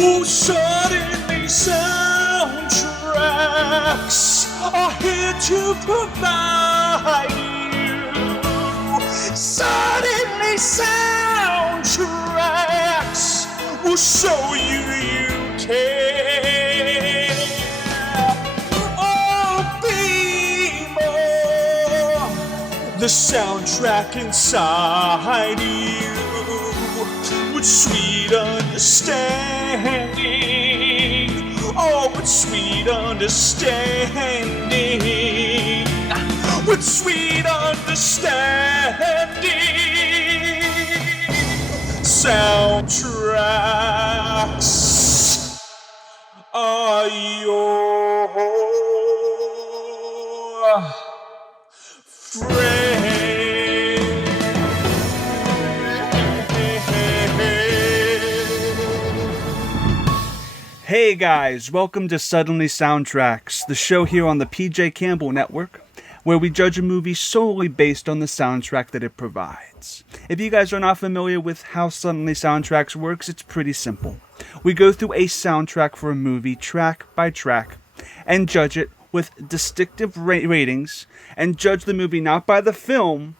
Ooh, suddenly soundtracks are here to provide you. Suddenly soundtracks will show you care. Oh, people, the soundtrack inside you with sweet understanding. Oh, with sweet understanding. With sweet understanding. Soundtracks are your friend. Hey guys, welcome to Suddenly Soundtracks, the show here on the PJ Campbell Network, where we judge a movie solely based on the soundtrack that it provides. If you guys are not familiar with how Suddenly Soundtracks works, it's pretty simple. We go through a soundtrack for a movie, track by track, and judge it with distinctive ratings, and judge the movie not by the film,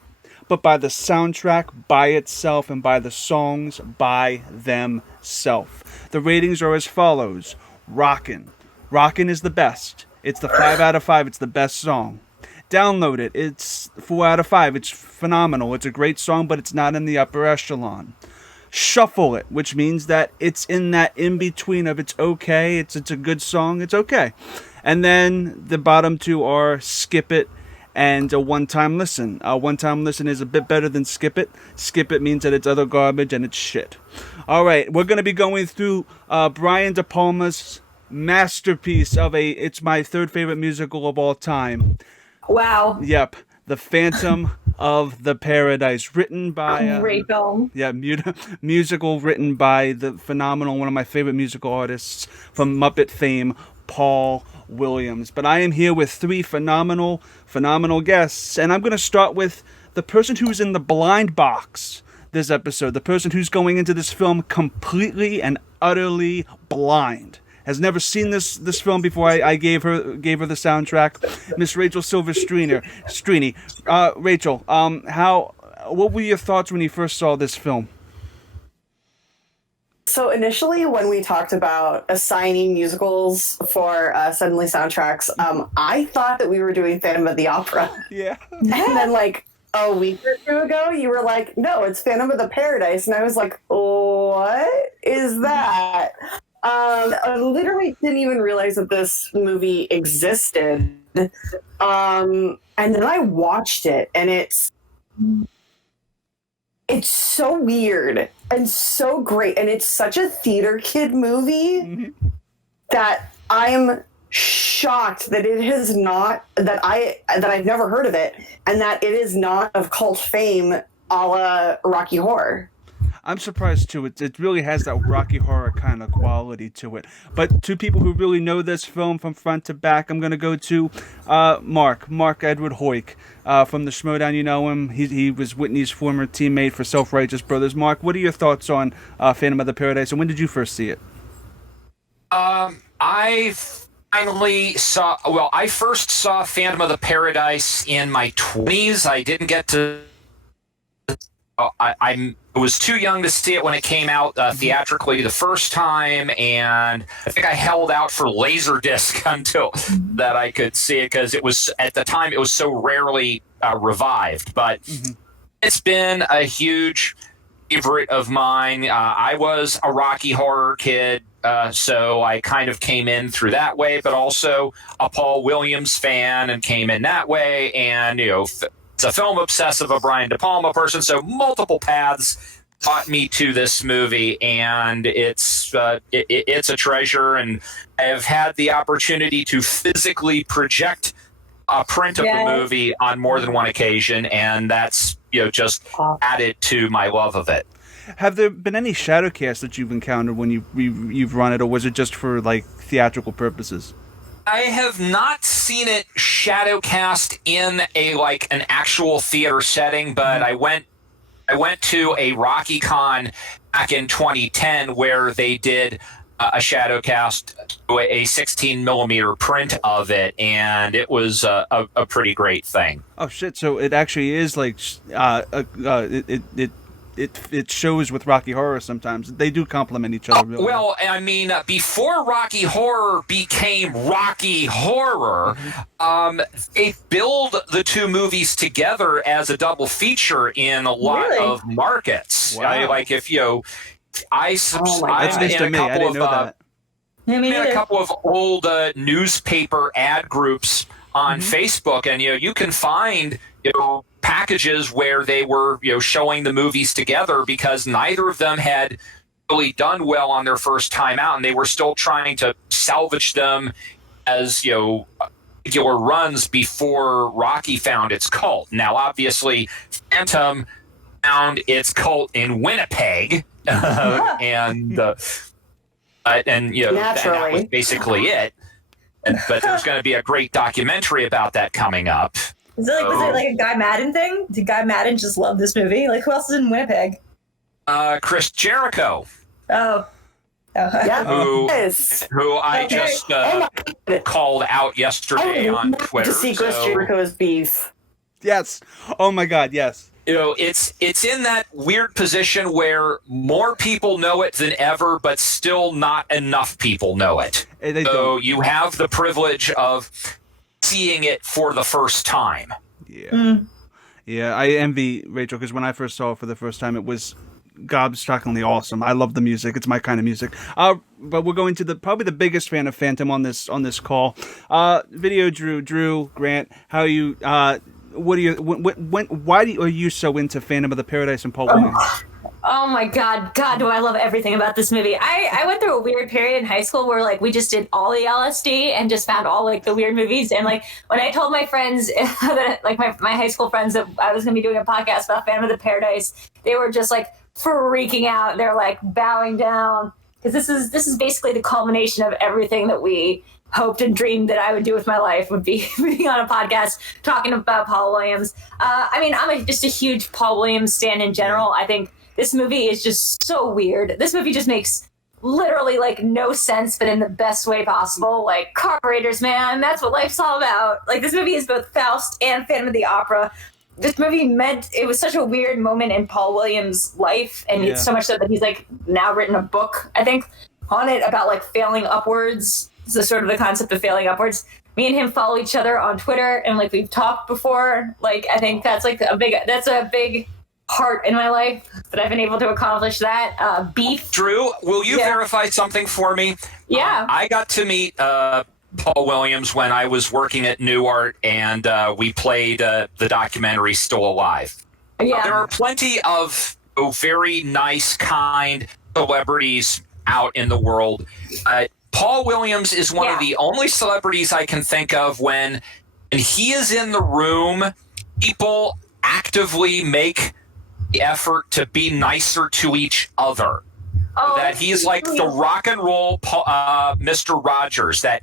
but by the soundtrack by itself and by the songs by themselves. The ratings are as follows. Rockin'. Rockin' is the best. It's the 5 out of 5. It's the best song. Download It. It's 4 out of 5. It's phenomenal. It's a great song, but it's not in the upper echelon. Shuffle It, which means that it's in that in-between of it's okay, it's a good song, it's okay. And then the bottom two are Skip It and a one-time listen. One-time listen is a bit better than Skip It. Skip It means that it's other garbage and it's shit. All right, we're going to be going through Brian De Palma's masterpiece of it's my third favorite musical of all time. Wow. Yep, The Phantom of the Paradise, written by... Great film. Yeah, musical written by the phenomenal, one of my favorite musical artists from Muppet fame, Paul Williams. But I am here with three phenomenal guests, and I'm going to start with the person who's in the blind box this episode, the person who's going into this film completely and utterly blind. Has never seen this film before. I gave her the soundtrack, Miss Rachel Silver-Strini. Rachel, what were your thoughts when you first saw this film? So initially, when we talked about assigning musicals for Suddenly Soundtracks, I thought that we were doing Phantom of the Opera. Yeah. And then, like, a week or two ago, you were like, no, it's Phantom of the Paradise. And I was like, what is that? I literally didn't even realize that this movie existed. And then I watched it, and it's so weird and so great, and it's such a theater kid movie that I'm shocked that it is not that I've never heard of it, and that it is not of cult fame a la Rocky Horror. I'm surprised too. It really has that Rocky Horror kind of quality to it. But two people who really know this film from front to back, I'm going to go to Mark Edward Hoyk from the Schmodown. You know him. He was Whitney's former teammate for Self-Righteous Brothers. Mark, what are your thoughts on Phantom of the Paradise, and when did you first see it? I first saw Phantom of the Paradise in my 20s. I didn't get to... I was too young to see it when it came out theatrically the first time, and I think I held out for Laserdisc until that I could see it, because it was, at the time, it was so rarely revived. But it's been a huge favorite of mine. I was a Rocky Horror kid, so I kind of came in through that way, but also a Paul Williams fan and came in that way, and, you know, it's a film obsessive, a Brian De Palma person, so multiple paths brought me to this movie, and it's a treasure. And I have had the opportunity to physically project a print of the movie on more than one occasion, and that's, you know, just added to my love of it. Have there been any shadow casts that you've encountered when you've run it, or was it just for like theatrical purposes? I have not seen it shadow cast in an actual theater setting, but I went to a Rocky Con back in 2010 where they did a shadow cast, a 16 millimeter print of it, and it was a pretty great thing. Oh shit! So it actually is like it shows with Rocky Horror sometimes. They do complement each other. Really Well, I mean, before Rocky Horror became Rocky Horror, they billed the two movies together as a double feature in a lot of markets. Wow. Like if you, That's I'm news to in me. a I couple didn't know of that. I'm in a couple of old newspaper ad groups on Facebook, and you can find packages where they were showing the movies together because neither of them had really done well on their first time out, and they were still trying to salvage them as regular runs before Rocky found its cult. Now, obviously, Phantom found its cult in Winnipeg, and that was basically it. But there's going to be a great documentary about that coming up. Was it like a Guy Madden thing? Did Guy Madden just love this movie? Like, who else is in Winnipeg? Chris Jericho. Oh. Yeah. Who I just called out yesterday on Twitter. To see Chris Jericho's beef. Yes. Oh my God. Yes. It's in that weird position where more people know it than ever, but still not enough people know it. So you have the privilege of seeing it for the first time. Yeah. Yeah, I envy Rachel because when I first saw it for the first time, it was gobstockingly awesome. I love the music; it's my kind of music. But we're going to probably the biggest fan of Phantom on this call. Video Drew Grant, how you? What are you? Why are you so into Phantom of the Paradise and Paul Williams? Oh my God, do I love everything about this movie. I went through a weird period in high school where like we just did all the LSD and just found all like the weird movies. And like when I told my friends, that, like my high school friends, that I was going to be doing a podcast about Phantom of the Paradise, they were just like freaking out. They're like bowing down because this is basically the culmination of everything that we hoped and dreamed that I would do with my life, would be being on a podcast talking about Paul Williams. I mean, I'm just a huge Paul Williams stan in general. I think this movie is just so weird. This movie just makes literally like no sense, but in the best way possible. Like carburetors, man, that's what life's all about. Like this movie is both Faust and Phantom of the Opera. This movie it was such a weird moment in Paul Williams' life, and it's so much so that he's like now written a book, I think, on it about like failing upwards. So sort of the concept of failing upwards. Me and him follow each other on Twitter, and like we've talked before. Like I think that's like a big part in my life that I've been able to accomplish that. Beef. Drew, will you verify something for me? Yeah. I got to meet Paul Williams when I was working at New Art, and we played the documentary Still Alive. Yeah. There are plenty of very nice, kind celebrities out in the world. Paul Williams is one of the only celebrities I can think of when he is in the room, people actively make the effort to be nicer to each other. That he's like the rock and roll Mr. Rogers. That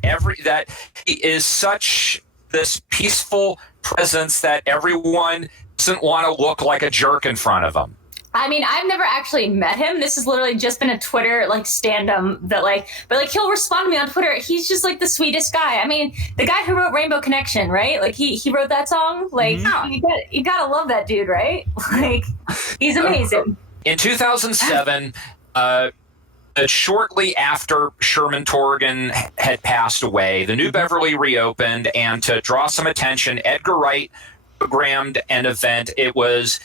he is such this peaceful presence that everyone doesn't want to look like a jerk in front of him. I mean, I've never actually met him. This has literally just been a Twitter like stand-up that but he'll respond to me on Twitter. He's just like the sweetest guy. I mean, the guy who wrote Rainbow Connection, right? Like he wrote that song. Like you gotta love that dude, right? Like he's amazing. In 2007, shortly after Sherman Torgan had passed away, the New Beverly reopened, and to draw some attention, Edgar Wright programmed an event. It was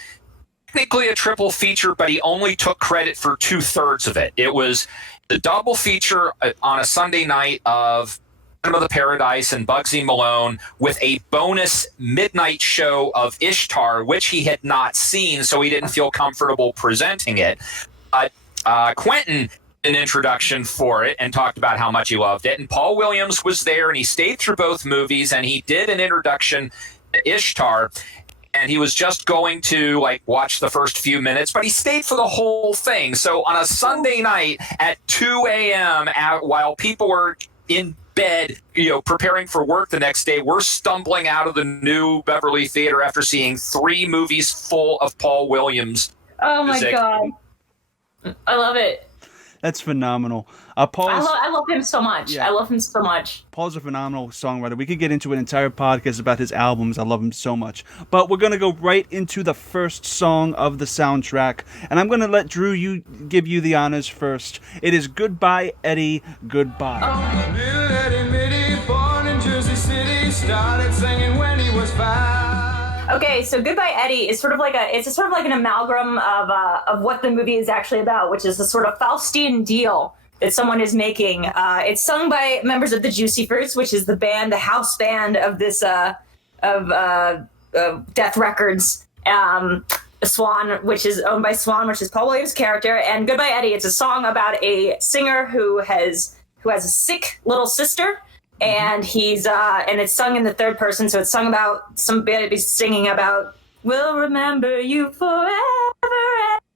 technically a triple feature, but he only took credit for 2/3 of it. It was the double feature on a Sunday night of Phantom of the Paradise and Bugsy Malone with a bonus midnight show of Ishtar, which he had not seen, so he didn't feel comfortable presenting it. But Quentin did an introduction for it and talked about how much he loved it. And Paul Williams was there, and he stayed through both movies, and he did an introduction to Ishtar. And he was just going to watch the first few minutes, but he stayed for the whole thing. So on a Sunday night at 2 a.m., while people were in bed, preparing for work the next day, we're stumbling out of the New Beverly Theater after seeing 3 movies full of Paul Williams. Oh my music. God. I love it. That's phenomenal. Paul's I love him so much. Yeah. I love him so much. Paul's a phenomenal songwriter. We could get into an entire podcast about his albums. I love him so much. But we're going to go right into the first song of the soundtrack. And I'm going to let Drew give you the honors first. It is Goodbye, Eddie, Goodbye. Little Eddie Mitty, born in Jersey City, started singing when he was 5. Okay, so Goodbye Eddie is sort of like an amalgam of what the movie is actually about, which is a sort of Faustian deal that someone is making. It's sung by members of the Juicy Fruits, which is the house band of this of Death Records. Swan, which is owned by Swan, which is Paul Williams' character, and Goodbye Eddie. It's a song about a singer who has a sick little sister. And he's and it's sung in the third person, so it's sung about some baby singing about we'll remember you forever,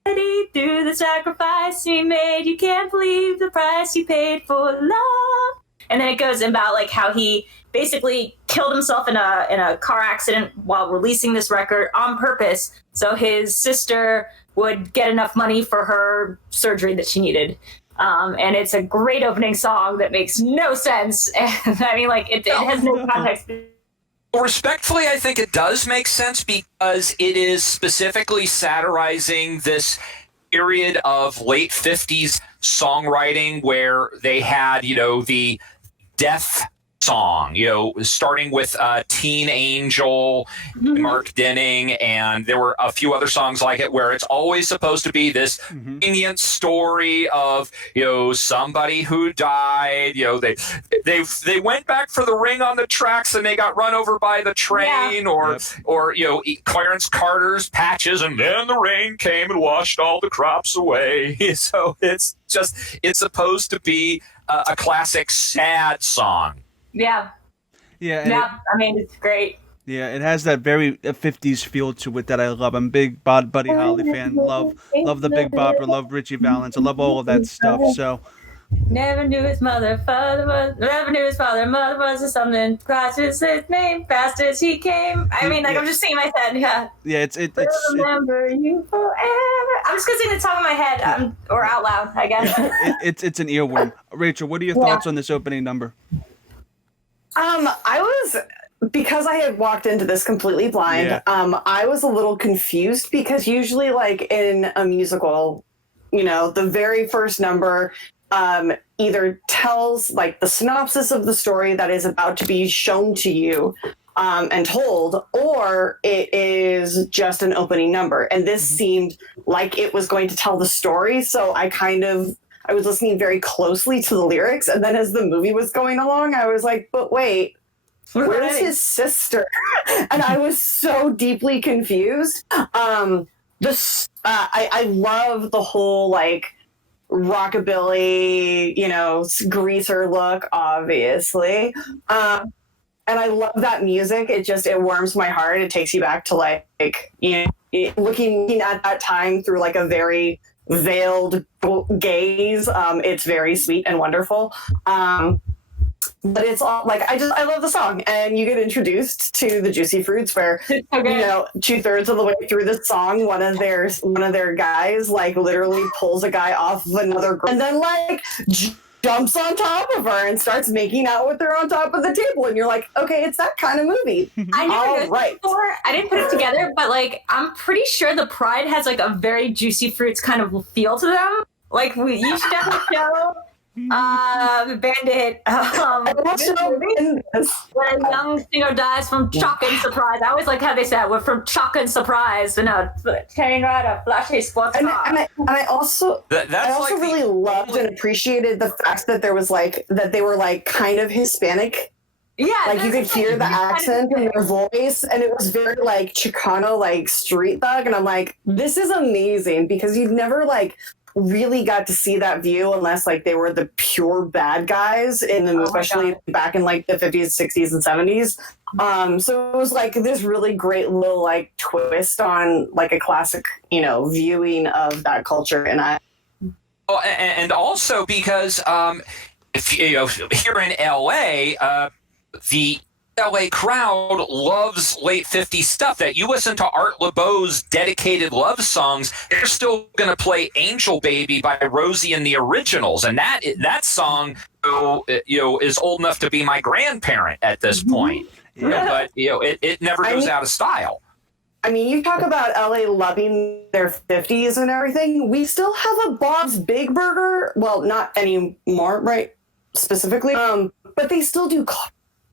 Eddie, through the sacrifice we made. You can't believe the price you paid for love. And then it goes about like how he basically killed himself in a car accident while releasing this record on purpose, so his sister would get enough money for her surgery that she needed. And it's a great opening song that makes no sense. And I mean, like, it has no context. Well, respectfully, I think it does make sense because it is specifically satirizing this period of late 50s songwriting where they had, the death song, starting with Teen Angel, Mark Denning, and there were a few other songs like it where it's always supposed to be this poignant story of, somebody who died, they went back for the ring on the tracks and they got run over by the train, or Clarence Carter's Patches, and then the rain came and washed all the crops away. So it's supposed to be a classic sad song. Yeah. Yeah. I mean, it's great. Yeah, it has that very 50s feel to it that I love. I'm a big Buddy Holly fan. Love the Big Bopper. Love Richie Valens. I love all of that stuff. So. Never knew his mother, never knew his father, mother was something. Christ is his name, fast as he came. I mean, I'm just singing my head. Yeah. Yeah, it's remember you forever. I'm just gonna sing the song in my head, or out loud, I guess. It's an earworm. Rachel, what are your thoughts on this opening number? Because I had walked into this completely blind, I was a little confused because usually, like in a musical, the very first number either tells like the synopsis of the story that is about to be shown to you and told, or it is just an opening number. And this seemed like it was going to tell the story, so I was listening very closely to the lyrics, and then as the movie was going along, I was like, but wait, where's his sister? And I was so deeply confused. I love the whole like rockabilly, greaser look, obviously. And I love that music. It warms my heart. It takes you back to looking at that time through like a very veiled gaze. It's very sweet and wonderful. But it's all like I love the song, and you get introduced to the Juicy Fruits where 2/3 of the way through the song, one of their guys like literally pulls a guy off of another girl and then like jumps on top of her and starts making out with her on top of the table, and you're like, okay, it's that kind of movie. I never knew this before. I didn't put it together, but like I'm pretty sure the Pride has like a very Juicy Fruits kind of feel to them. Like you should definitely show Bandit. When a young singer dies from shock and surprise. I always like how they say it. We're from shock and surprise. Carrying around a flashy sports car. And I also really loved and appreciated the fact that there was that they were like kind of Hispanic. Yeah, like you could hear the accent in their voice, and it was very like Chicano, like street thug. And I'm like, this is amazing because you've never really got to see that view unless they were the pure bad guys in the movie, especially back in the 50s, 60s, and 70s. So it was this really great little twist on a classic, viewing of that culture. And also because if here in LA, the LA crowd loves late 50s stuff. That you listen to Art Laboe's dedicated love songs, they're still going to play Angel Baby by Rosie and the Originals. And that song, is old enough to be my grandparent at this point. Yeah. But, it never goes out of style. I mean, you talk about LA loving their 50s and everything. We still have a Bob's Big Burger. Well, not anymore, right? Specifically. But they still do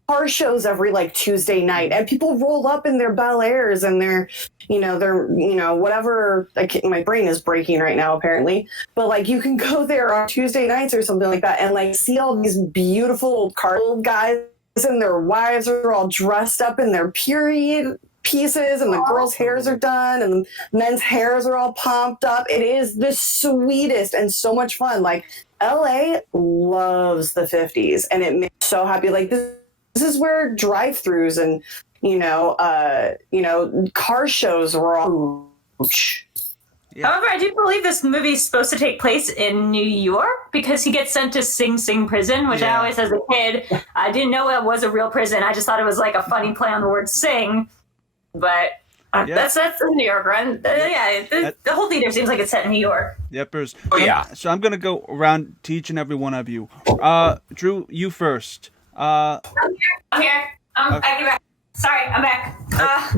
car shows every Tuesday night, and people roll up in their Bel Airs and their whatever. My brain is breaking right now, apparently. But you can go there on Tuesday nights or something like that, and see all these beautiful old car guys and their wives are all dressed up in their period pieces, and the girls' hairs are done, and the men's hairs are all pumped up. It is the sweetest and so much fun. LA loves the 50s, and it makes me so happy. This is where drive-throughs and car shows were all. Yeah. However, I do believe this movie is supposed to take place in New York because he gets sent to Sing Sing prison, which I always, as a kid, I didn't know it was a real prison. I just thought it was a funny play on the word sing. But that's New York, right? The whole theater seems like it's set in New York. Yepers. Oh, yeah. So I'm going to go around to each and every one of you. Drew, you first. I'm here. I get back. Sorry, I'm back. Now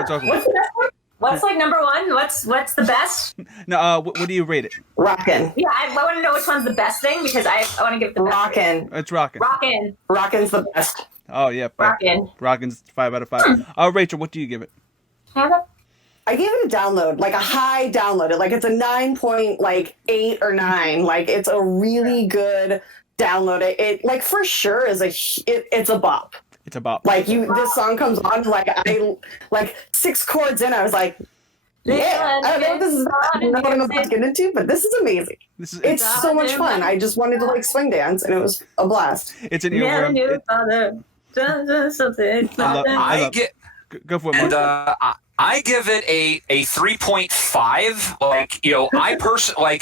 it's okay. What's the best one? What's number one? What's the best? No, what do you rate it? Rockin'. Yeah, I want to know which one's the best thing because I want to give it the best. Rockin'. It's Rockin'. Rockin'. Rockin's the best. Oh, yeah. Rockin'. Rockin's 5 out of 5. Rachel, what do you give it? I gave it a download, a high download. It's a 9.8 or 9. It's a really good download. It for sure is it's a bop. It's a bop. This song comes on, I 6 chords in, I was like, yeah, I don't know what this is about. I don't know what I'm about to get into, but this is amazing. It's so much fun. I just wanted to swing dance, and it was a blast. It's an earworm. Go for it, Mark. And I give it a 3.5. I personally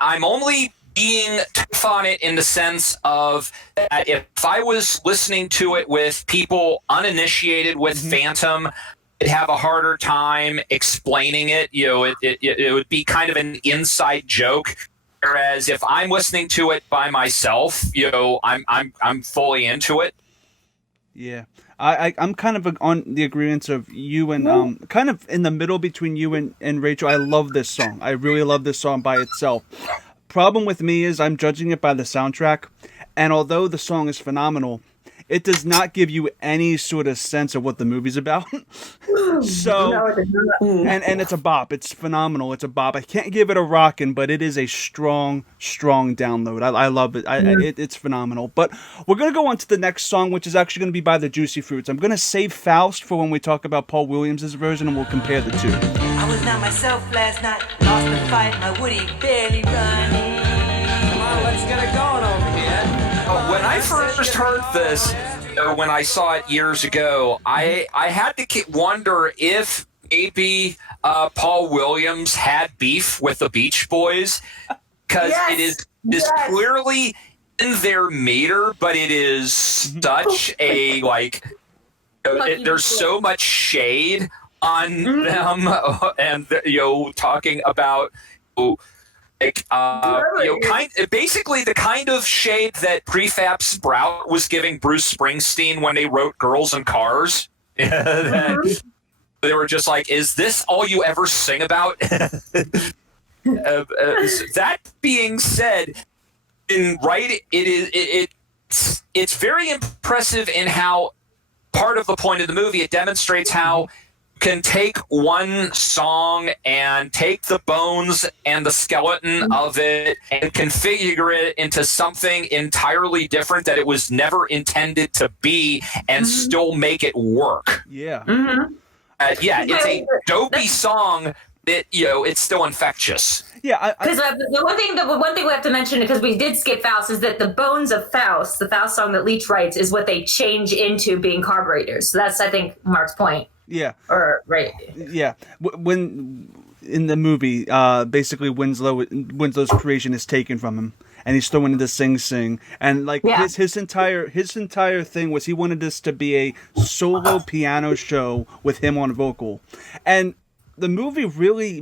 I'm only being tough on it in the sense of that if I was listening to it with people uninitiated with Phantom, I'd have a harder time explaining it. It would be kind of an inside joke. Whereas if I'm listening to it by myself, I'm fully into it. Yeah. I'm kind of on the agreement of you and kind of in the middle between you and Rachel. I love this song. I really love this song by itself. Problem with me is I'm judging it by the soundtrack, and although the song is phenomenal, it does not give you any sort of sense of what the movie's about. So, and it's a bop. It's phenomenal. It's a bop. I can't give it a rockin', but it is a strong download. I love it. It's phenomenal. But we're going to go on to the next song, which is actually going to be by the Juicy Fruits. I'm going to save Faust for when we talk about Paul Williams' version, and we'll compare the two. I was not myself last night. Lost the fight. My Woody barely running. Come on, let's get it going over here. When I first heard this, when I saw it years ago, I had to wonder if maybe Paul Williams had beef with the Beach Boys, because it is clearly in their meter, but it is such a there's so much shade on them, and talking about. Basically the kind of shade that Prefab Sprout was giving Bruce Springsteen when they wrote Girls and Cars. They were just like, is this all you ever sing about? That being said, it's very impressive in how part of the point of the movie, it demonstrates how can take one song and take the bones and the skeleton of it and configure it into something entirely different that it was never intended to be and still make it work. Yeah. It's a dopey song that, it's still infectious. Yeah, because the one thing we have to mention, because we did skip Faust, is that the bones of Faust, the Faust song that Leach writes, is what they change into being carburetors. So that's, I think, Mark's point. Yeah. Or right. Yeah. When in the movie, basically Winslow's creation is taken from him, and he's thrown into Sing Sing, and like his entire thing was he wanted this to be a solo piano show with him on vocal, and the movie really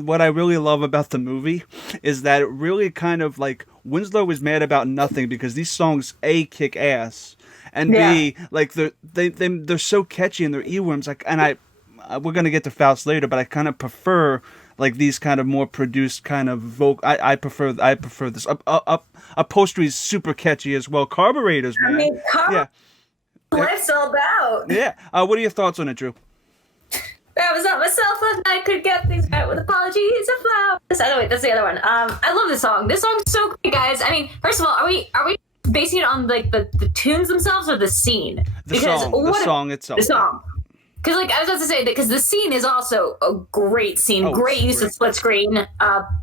what I really love about the movie is that it really kind of like Winslow is mad about nothing because these songs A, kick ass, and B, like they're so catchy and they're earworms, like, and we're gonna get to Faust later, but I kind of prefer like these kind of more produced kind of vocal. I prefer this. Upholstery is super catchy as well. Carburetors, man. I mean, life's all about. Yeah. What are your thoughts on it, Drew? I was not myself and I could get things right with apologies of flowers. Oh, wait, that's the other one. I love this song. This song's so great, guys. I mean, first of all, are we basing it on like the tunes themselves or the scene? The song itself. The song. Because like I was about to say, because the scene is also a great scene, great use of split screen,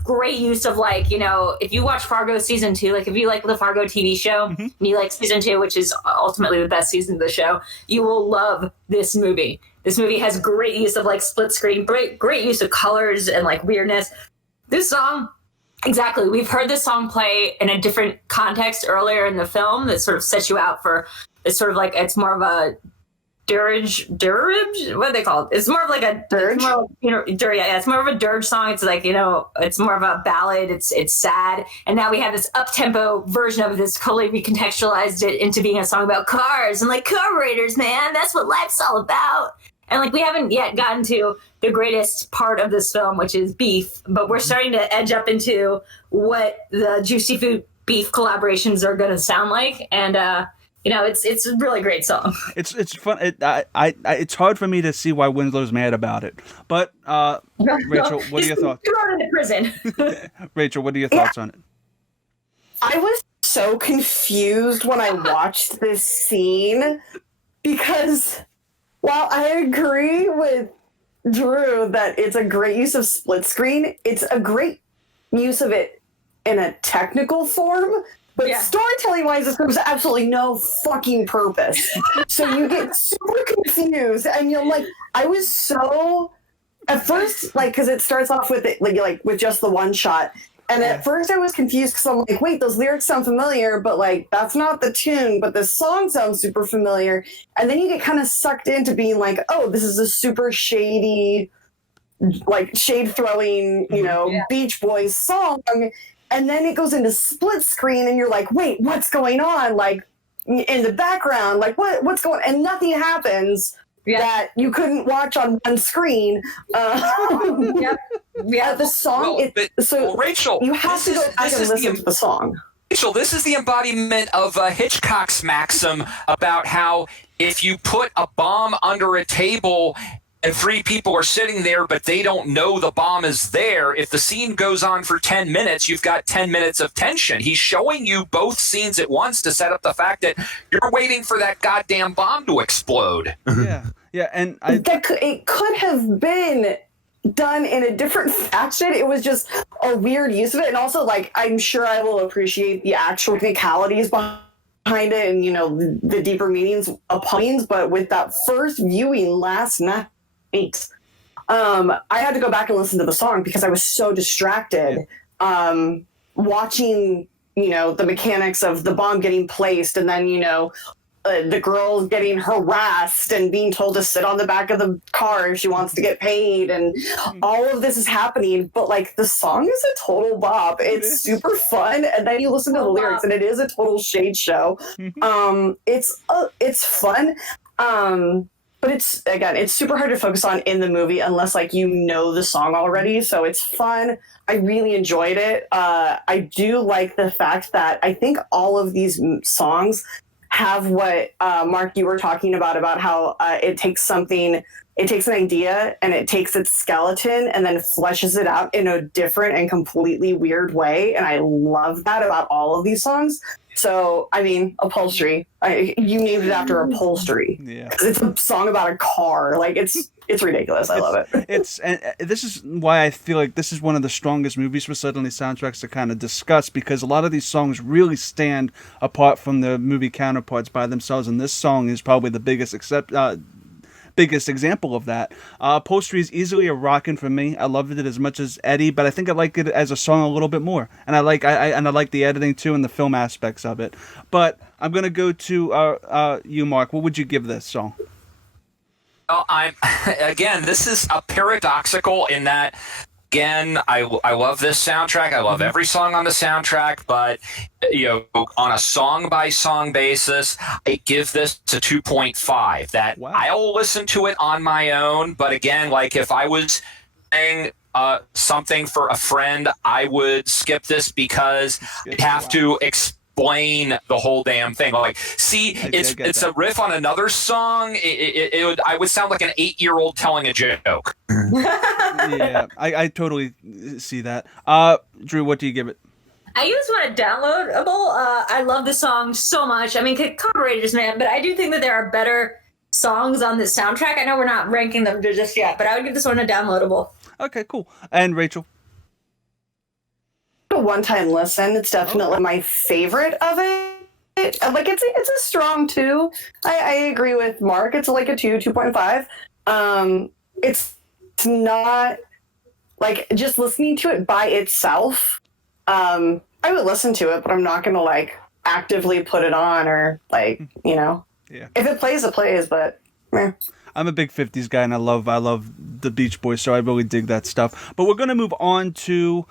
great use of like, you know, if you watch Fargo season 2, like if you like the Fargo TV show, and you like season 2, which is ultimately the best season of the show, you will love this movie. This movie has great use of like split screen, great use of colors and like weirdness. This song, exactly. We've heard this song play in a different context earlier in the film that sort of sets you out for. It's sort of like it's more of a dirge. What are they called? It's more of like a dirge. It's more of a dirge song. It's like, you know, it's more of a ballad. It's sad, and now we have this up tempo version of this. Totally recontextualized it into being a song about cars and like carburetors, man. That's what life's all about. And like we haven't yet gotten to the greatest part of this film, which is beef, but we're starting to edge up into what the Juicy Food beef collaborations are going to sound like, and you know, it's a really great song. It's fun. It's hard for me to see why Winslow's mad about it, but Rachel, what are your thoughts? Thrown into prison. Rachel, what are your thoughts on it? I was so confused when I watched this scene because while I agree with Drew that it's a great use of split screen, it's a great use of it in a technical form, but storytelling wise, it serves absolutely no fucking purpose. So you get super confused, and you're like, I was so at first, like, because it starts off with it like with just the one shot. And at first I was confused because I'm like, wait, those lyrics sound familiar, but like, that's not the tune, but the song sounds super familiar. And then you get kind of sucked into being like, oh, this is a super shady, like shade throwing, you know, Beach Boys song. And then it goes into split screen and you're like, wait, what's going on? Like in the background, like what's going on? And nothing happens that you couldn't watch on one screen. The song. Rachel, you have to go back and listen to the song. Rachel, this is the embodiment of Hitchcock's maxim about how if you put a bomb under a table and 3 people are sitting there, but they don't know the bomb is there, if the scene goes on for 10 minutes, you've got 10 minutes of tension. He's showing you both scenes at once to set up the fact that you're waiting for that goddamn bomb to explode. Yeah, and it could have been done in a different fashion. It was just a weird use of it. And also, like, I'm sure I will appreciate the actual technicalities behind it and, you know, the deeper meanings of puns. But with that first viewing last night, I had to go back and listen to the song because I was so distracted watching, you know, the mechanics of the bomb getting placed and then, you know, the girl getting harassed and being told to sit on the back of the car if she wants to get paid, and all of this is happening, but like the song is a total bop. It's super fun, and then you listen to the lyrics and it is a total shade show. It's fun, but it's super hard to focus on in the movie unless like you know the song already. So it's fun. I really enjoyed it. I do like the fact that I think all of these songs have what Mark, you were talking about how it takes an idea and it takes its skeleton and then fleshes it out in a different and completely weird way. And I love that about all of these songs. So, I mean, Upholstery, you named it after upholstery. Yeah. 'Cause it's a song about a car. Like, it's ridiculous. I love it. And this is why I feel like this is one of the strongest movies for Suddenly soundtracks to kind of discuss, because a lot of these songs really stand apart from the movie counterparts by themselves, and this song is probably the biggest biggest example of that. Upholstery is easily a rockin' for me. I loved it as much as Eddie, but I think I like it as a song a little bit more. And I like the editing too and the film aspects of it. But I'm gonna go to you, Mark. What would you give this song? Well, again, this is a paradoxical in that. Again, I love this soundtrack. I love every song on the soundtrack, but on a song by song basis, I give this a 2.5. That wow. I'll listen to it on my own, but again, like if I was saying something for a friend, I would skip this because I'd have to explain the whole damn thing. Like, see, it's a riff on another song. I would sound like an 8-year-old telling a joke. Yeah, I totally see that. Drew, what do you give it? I just want a downloadable. I love the song so much. I mean, copywriters, man, but I do think that there are better songs on this soundtrack. I know we're not ranking them just yet, but I would give this one a downloadable. Okay, cool. And Rachel? A one-time listen. It's definitely my favorite of it. Like it's a strong 2. I agree with Mark. It's like a 2.5. It's not like just listening to it by itself. I would listen to it, but I'm not gonna like actively put it on or like Yeah. If it plays, it plays. But I'm a big 50s guy, and I love the Beach Boys, so I really dig that stuff. But we're gonna move on to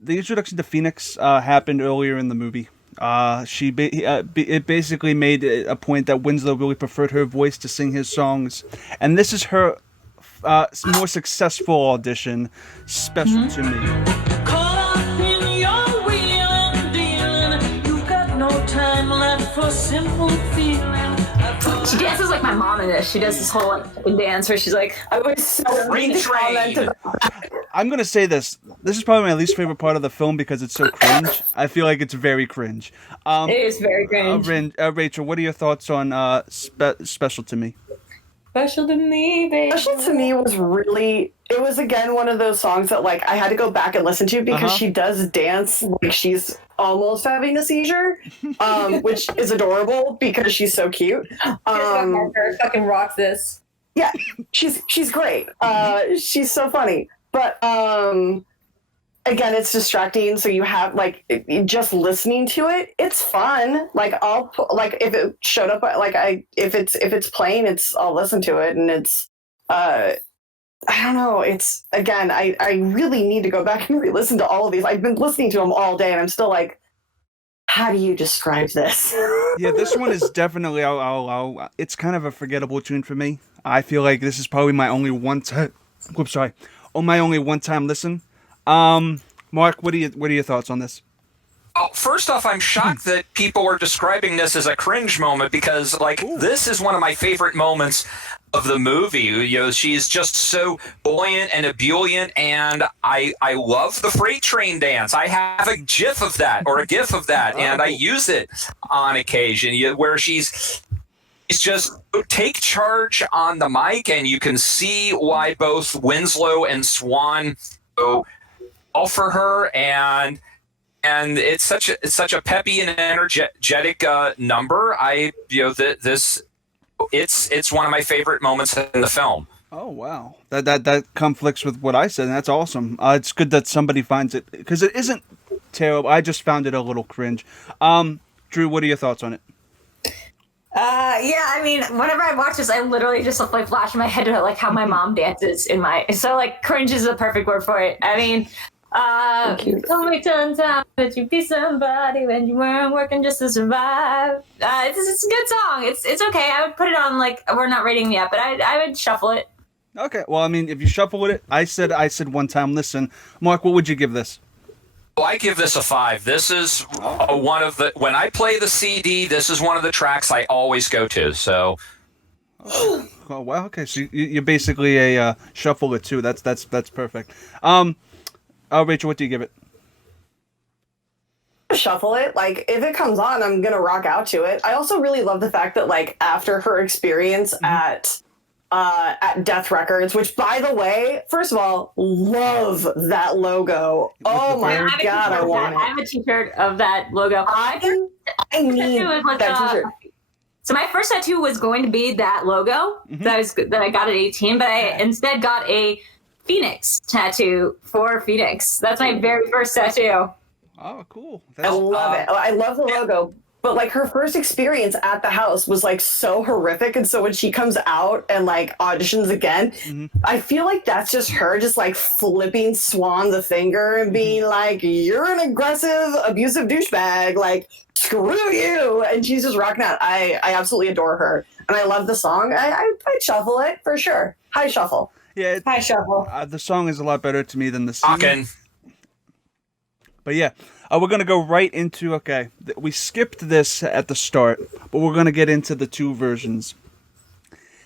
the introduction to Phoenix. Happened earlier in the movie. It basically made a point that Winslow really preferred her voice to sing his songs, and this is her more successful audition, Special to Me. Caught up in your wheeling, dealing. You've got no time left for simple feeling. She dances like my mom in this. She does this whole dance where she's like, I was so Retrained. I'm gonna say this. This is probably my least favorite part of the film because it's so cringe. I feel like it's very cringe. it is very cringe. Rachel, what are your thoughts on Special to Me? Special to me, baby. Special to Me was really, it was again one of those songs that like I had to go back and listen to because she does dance like she's almost having a seizure, which is adorable because she's so cute. Marker fucking rocks this. Yeah, she's great. She's so funny. But again, it's distracting. So you have like just listening to it. It's fun. Like if it showed up, if it's playing, I'll listen to it, and it's I don't know. It's again, I really need to go back and re-listen to all of these. I've been listening to them all day, and I'm still like, how do you describe this? Yeah, this one is definitely. It's kind of a forgettable tune for me. I feel like this is probably my only one time. Whoops, sorry. My only one-time listen. Mark, what are your thoughts on this? Well, first off, I'm shocked that people are describing this as a cringe moment because, this is one of my favorite moments of the movie. She's just so buoyant and ebullient, and I love the freight train dance. I have a GIF of that, and I use it on occasion, where she's just take charge on the mic, and you can see why both Winslow and Swan go all for her, and it's such a peppy and energetic number. It's one of my favorite moments in the film. Oh wow, that conflicts with what I said, and that's awesome. It's good that somebody finds it because it isn't terrible. I just found it a little cringe. Drew, what are your thoughts on it? Yeah, I mean, whenever I watch this, I literally just like flash in my head to like how my mom dances so like cringe is the perfect word for it. I mean, don't wait till time that you be somebody when you weren't working just to survive. It's a good song. It's okay. I would put it on we're not rating yet, but I would shuffle it. Okay, well, I mean, if you shuffle it, I said one time listen. Mark, what would you give this? Well, I give this a 5. This is one of the when I play the CD. This is one of the tracks I always go to. So, oh wow, okay, so you're basically a shuffle it too. That's perfect. Rachel, what do you give it? Shuffle it. Like if it comes on, I'm gonna rock out to it. I also really love the fact that like after her experience at Death Records, which by the way, first of all, love that logo. Oh my god, I want it. I have a t-shirt of that logo. I need that t-shirt. So my first tattoo was going to be that logo that I got at 18, but I instead got a Phoenix tattoo for Phoenix. That's my very first tattoo. Oh, cool. I love it. I love the logo. But like her first experience at the house was like so horrific, and so when she comes out and like auditions again, I feel like that's just her just like flipping Swan the finger and being like, "You're an aggressive, abusive douchebag. Like, screw you!" And she's just rocking out. I absolutely adore her, and I love the song. I'd shuffle it for sure. High shuffle. Yeah, High shuffle. the song is a lot better to me than the scene. Rockin'. But yeah, we're going to go right into, okay, we skipped this at the start, but we're going to get into the two versions.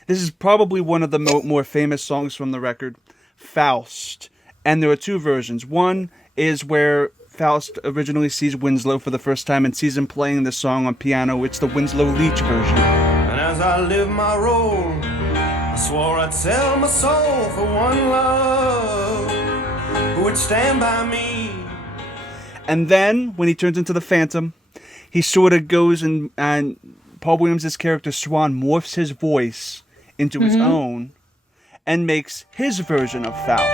This is probably one of the more famous songs from the record, Faust. And there are two versions. One is where Faust originally sees Winslow for the first time and sees him playing the song on piano. It's the Winslow Leach version. And as I live my role, I swore I'd sell my soul for one love who would stand by me. And then, when he turns into the Phantom, he sort of goes and Paul Williams' character Swan morphs his voice into his own and makes his version of Faust.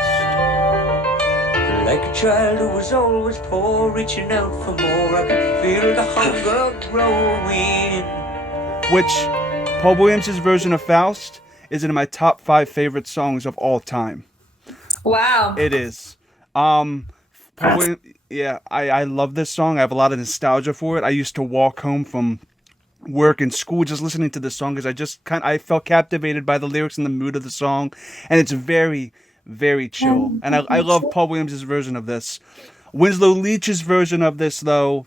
Like a child who was always poor, reaching out for more, I could feel the hunger growing. Which, Paul Williams' version of Faust is in my top 5 favorite songs of all time. Wow. It is. Paul Williams, yeah, I love this song. I have a lot of nostalgia for it. I used to walk home from work and school just listening to this song because I felt captivated by the lyrics and the mood of the song, and it's very, very chill. And I love Paul Williams' version of this. Winslow Leach's version of this, though,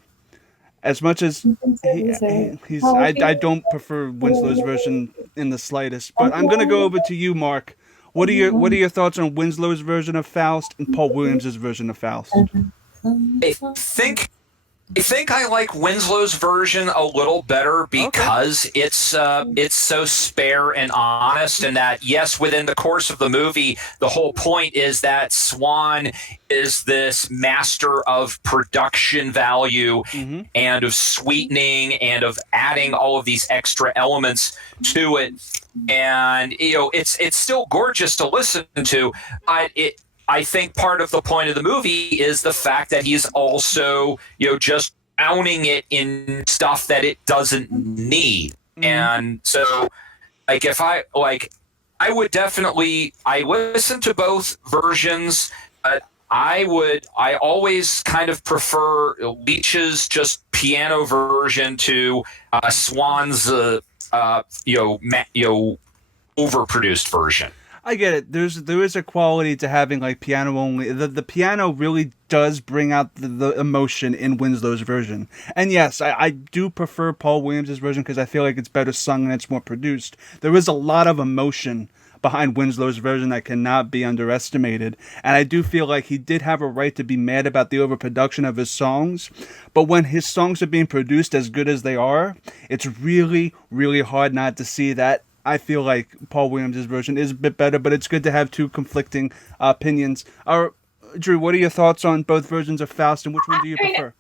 as much as I don't prefer Winslow's version in the slightest. But I'm gonna go over to you, Mark. What are your thoughts on Winslow's version of Faust and Paul Williams' version of Faust? I think I like Winslow's version a little better because it's so spare and honest, and that yes, within the course of the movie, the whole point is that Swan is this master of production value and of sweetening and of adding all of these extra elements to it, and it's still gorgeous to listen to, but I think part of the point of the movie is the fact that he's also, just drowning it in stuff that it doesn't need. And so, I would definitely, I listen to both versions, but I always kind of prefer Leach's just piano version to Swan's, overproduced version. I get it. There is a quality to having like piano only. The piano really does bring out the emotion in Winslow's version. And yes, I do prefer Paul Williams' version because I feel like it's better sung and it's more produced. There is a lot of emotion behind Winslow's version that cannot be underestimated. And I do feel like he did have a right to be mad about the overproduction of his songs. But when his songs are being produced as good as they are, it's really, really hard not to see that. I feel like Paul Williams' version is a bit better, but it's good to have two conflicting opinions. Drew, what are your thoughts on both versions of Faust, and which one do you prefer?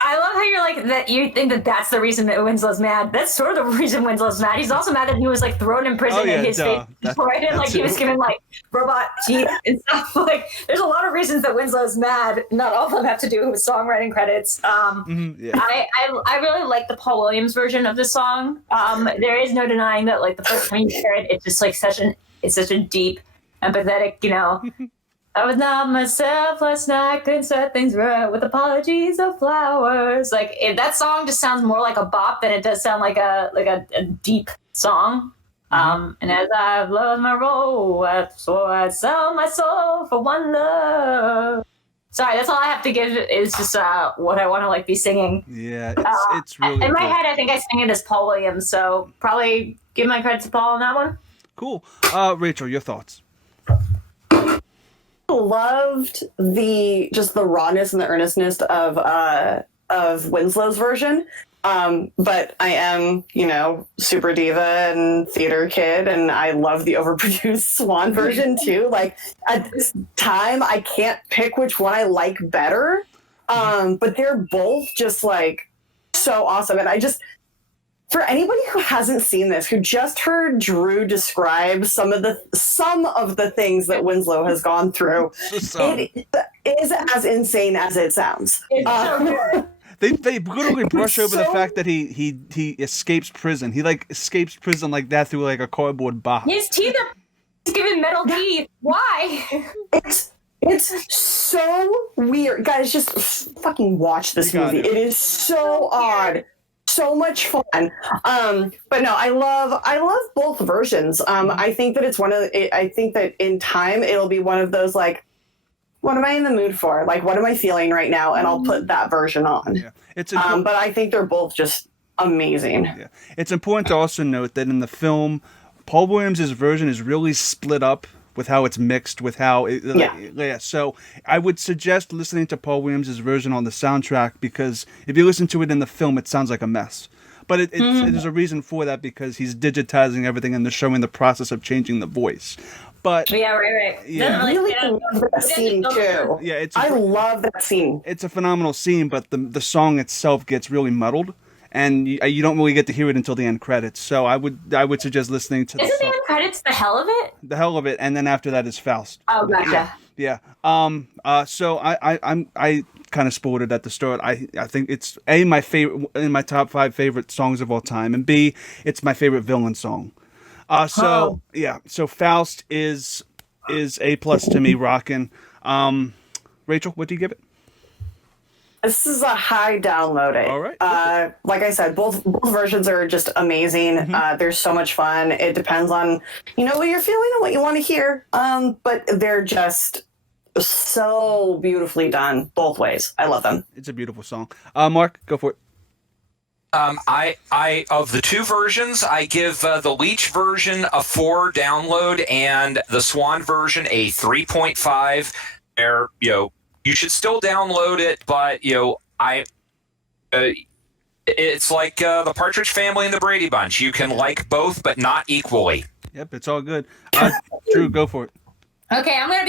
I love how you're like that. You think that that's the reason that Winslow's mad. That's sort of the reason Winslow's mad. He's also mad that he was like thrown in prison and his face destroyed, and like he was given like robot teeth and stuff. Like, there's a lot of reasons that Winslow's mad. Not all of them have to do with songwriting credits. I really like the Paul Williams version of the song. There is no denying that like the first time you hear it, it's just like such a deep, empathetic, I was not myself last night, couldn't set things right with apologies of flowers. Like, that song just sounds more like a bop than it does sound like a deep song. And as I've loved my role, so I sell my soul for one love. Sorry, that's all I have to give. Is just what I want to like be singing. Yeah, it's really in my cool. head. I think I sing it as Paul Williams, so probably give my credit to Paul on that one. Cool. Rachel, your thoughts? Loved the rawness and the earnestness of Winslow's version. But I am, super diva and theater kid, and I love the overproduced Swan version too. Like, at this time, I can't pick which one I like better. But they're both just like so awesome. And for anybody who hasn't seen this, who just heard Drew describe some of the things that Winslow has gone through, it is as insane as it sounds. They literally brush over the fact that he escapes prison. He like escapes prison like that through like a cardboard box. His teeth are given metal teeth. Why? It's so weird. Guys, just fucking watch this movie. It is so odd. So much fun. But no, I love both versions. I think that I think that in time it'll be one of those like, what am I in the mood for? Like, what am I feeling right now? And I'll put that version on. Yeah. But I think they're both just amazing. Yeah. It's important to also note that in the film, Paul Williams' version is really split up with how it's mixed, with how so I would suggest listening to Paul Williams' version on the soundtrack, because if you listen to it in the film, it sounds like a mess. But there's a reason for that, because he's digitizing everything and they're showing the process of changing the voice. But right. Yeah. I really love that scene too. Yeah, I love that scene. It's a phenomenal scene, but the song itself gets really muddled, and you don't really get to hear it until the end credits. So I would suggest listening to. Isn't the end credits the hell of it? The hell of it, and then after that is Faust. Oh, gotcha. Yeah. So I kind of spoiled it at the start. I think it's A, my favorite, in my top 5 favorite songs of all time, and B, it's my favorite villain song. So Faust is A+ to me, rockin'. Rachel, what do you give it? This is a high download it. All right. Like I said, both versions are just amazing. They're so much fun. It depends on what you're feeling and what you want to hear. But they're just so beautifully done both ways. I love them. It's a beautiful song. Mark, go for it. I of the two versions, I give the Leech version a 4 download and the Swan version a 3.5. There, you should still download it, but it's like the Partridge Family and the Brady Bunch. You can like both, but not equally. Yep, it's all good. Drew, go for it. Okay, I'm gonna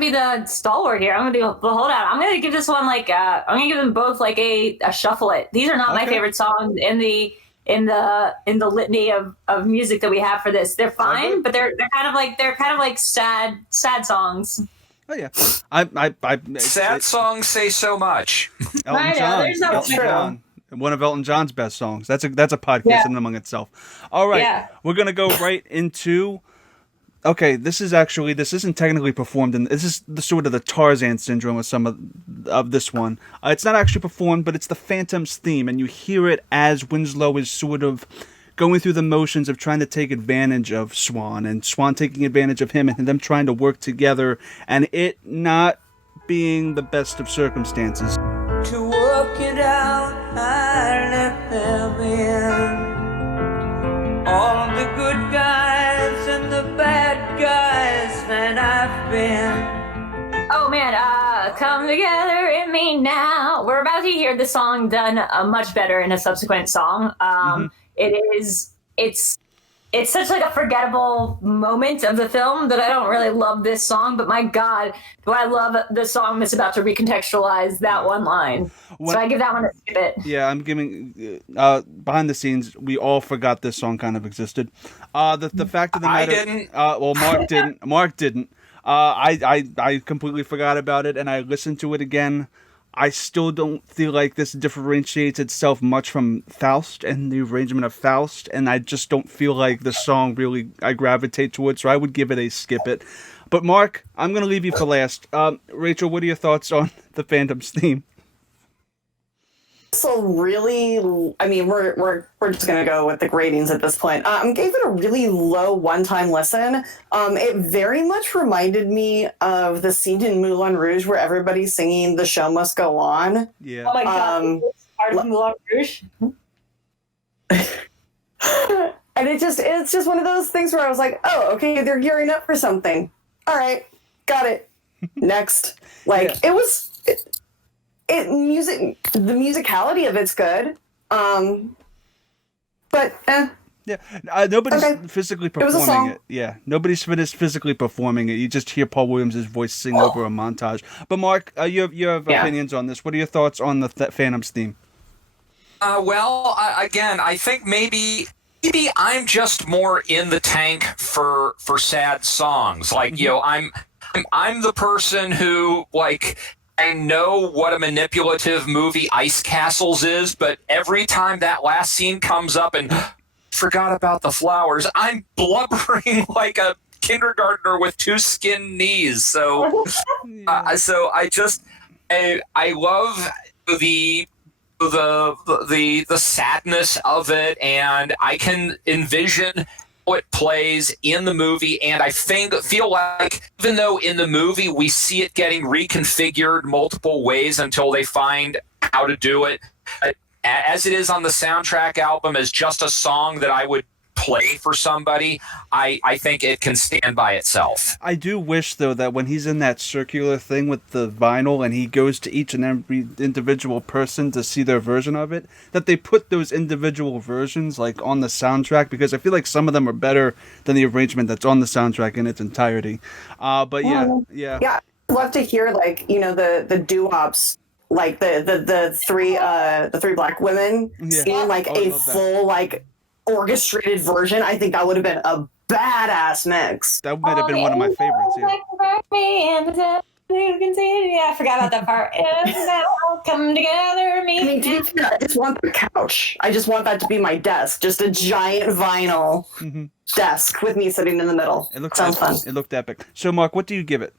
be the stalwart here. I'm gonna be the holdout. I'm gonna give this one I'm gonna give them both like a shuffle it. These are not my favorite songs in the litany of music that we have for this. They're fine, but they're kind of like sad songs. Oh yeah, sad songs say so much. Elton John. One of Elton John's best songs. That's a podcast in and among itself. All right, we're gonna go right into. Okay, this isn't technically performed, and this is the sort of the Tarzan syndrome of some of this one. It's not actually performed, but it's the Phantom's theme, and you hear it as Winslow is sort of going through the motions of trying to take advantage of Swan, and Swan taking advantage of him, and them trying to work together, and it not being the best of circumstances. To work it out, I let them in. All the good guys and the bad guys that I've been. Oh man, come together in me now. We're about to hear the song done much better in a subsequent song. It's such like a forgettable moment of the film that I don't really love this song, but my God, do I love the song that's about to recontextualize that one line. So I give that one a skip it. Yeah, I'm giving, behind the scenes, we all forgot this song kind of existed. The fact of the matter... I didn't. Well, Mark didn't. Mark didn't. I completely forgot about it, and I listened to it again. I still don't feel like this differentiates itself much from Faust and the arrangement of Faust, and I just don't feel like the song really I gravitate towards, so I would give it a skip it. But Mark, I'm going to leave you for last. Rachel, what are your thoughts on the Phantom's theme? So really, I mean, we're just gonna go with the gradings at this point. Gave it a really low one-time listen. It very much reminded me of the scene in Moulin Rouge where everybody's singing "The Show Must Go On." Yeah. Oh my God! Part of Moulin Rouge. And it's just one of those things where I was like, oh, okay, they're gearing up for something. All right, got it. Next, the musicality of it's good. But yeah, nobody's physically performing it. Yeah, nobody's physically performing it. You just hear Paul Williams' voice sing over a montage. But Mark, you have opinions on this. What are your thoughts on the Phantom's theme? Again, I think maybe I'm just more in the tank for sad songs. Like, I'm the person who, like, I know what a manipulative movie Ice Castles is, but every time that last scene comes up and forgot about the flowers, I'm blubbering like a kindergartner with two skinned knees. So, so I love the sadness of it, and I can envision how it plays in the movie. And I feel like even though in the movie we see it getting reconfigured multiple ways until they find how to do it, as it is on the soundtrack album as just a song that I would play for somebody, I think it can stand by itself. I do wish, though, that when he's in that circular thing with the vinyl and he goes to each and every individual person to see their version of it, that they put those individual versions like on the soundtrack, because I feel like some of them are better than the arrangement that's on the soundtrack in its entirety. But yeah. I'd love to hear, like, the doo-wops, like the three black women singing like a full like orchestrated version. I think that would have been a badass mix. That might have been one of my favorites. I forgot about that part. Come together, me. I mean, I just want the couch. I just want that to be my desk. Just a giant vinyl desk with me sitting in the middle. Sounds fun. It looked epic. So, Mark, what do you give it?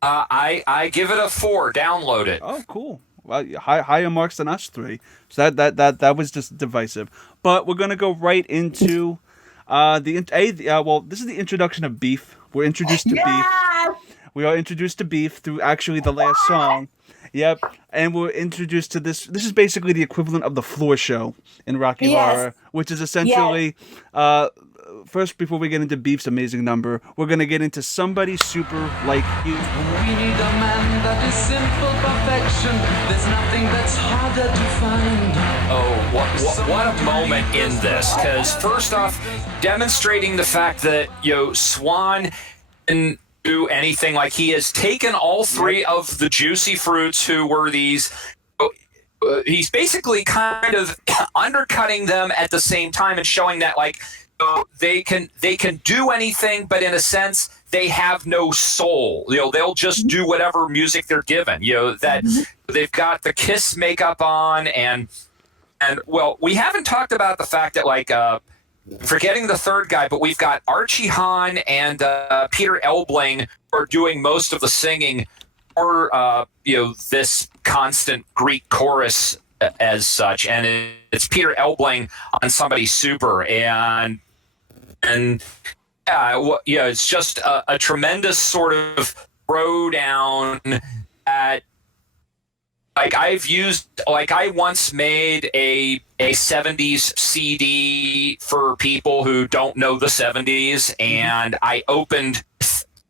I give it a 4. Download it. Oh, cool. Well, higher marks than us three. So that was just divisive. But we're gonna go right into this is the introduction of Beef. We're introduced to Beef. We are introduced to Beef through actually the last song. Yep, and we're introduced to this. This is basically the equivalent of the floor show in Rocky Horror, which is essentially first, before we get into Beef's amazing number, we're going to get into Somebody Super Like You. We need a man that is simple perfection. There's nothing that's harder to find. Oh, what a moment in this. Because first off, demonstrating the fact that, Swan can do anything. Like, he has taken all three of the Juicy Fruits, who were these... he's basically kind of undercutting them at the same time and showing that, like, they can do anything, but in a sense they have no soul. They'll just do whatever music they're given. That they've got the Kiss makeup on, and well, we haven't talked about the fact that, like, forgetting the third guy, but we've got Archie Hahn and Peter Elbling are doing most of the singing, or this constant Greek chorus as such, and it's Peter Elbling on Somebody Super, and it's just a tremendous sort of throwdown at, like, I once made a 70s CD for people who don't know the 70s, and I opened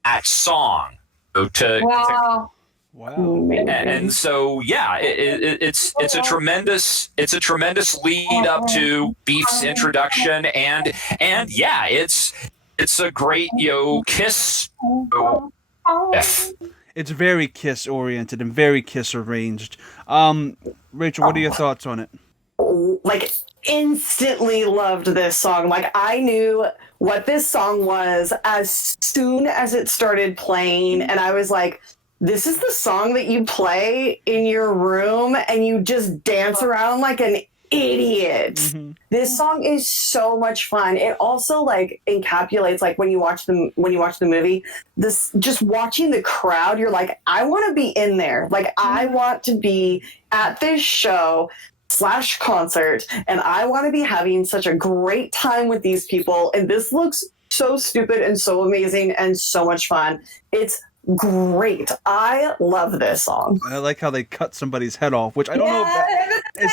that song Wow. And so, it's a tremendous lead up to Beef's introduction, and it's a great Kiss. It's very Kiss oriented and very Kiss arranged. Rachel, what are your thoughts on it? Like, instantly loved this song. Like, I knew what this song was as soon as it started playing, and I was like, this is the song that you play in your room and you just dance around like an idiot. Mm-hmm. This song is so much fun. It also, like, encapsulates, like, when you watch the movie, this, just watching the crowd, you're like, I want to be in there. Like, I want to be at this show / concert, and I want to be having such a great time with these people. And this looks so stupid and so amazing and so much fun. It's great. I love this song. I like how they cut somebody's head off, which I don't know if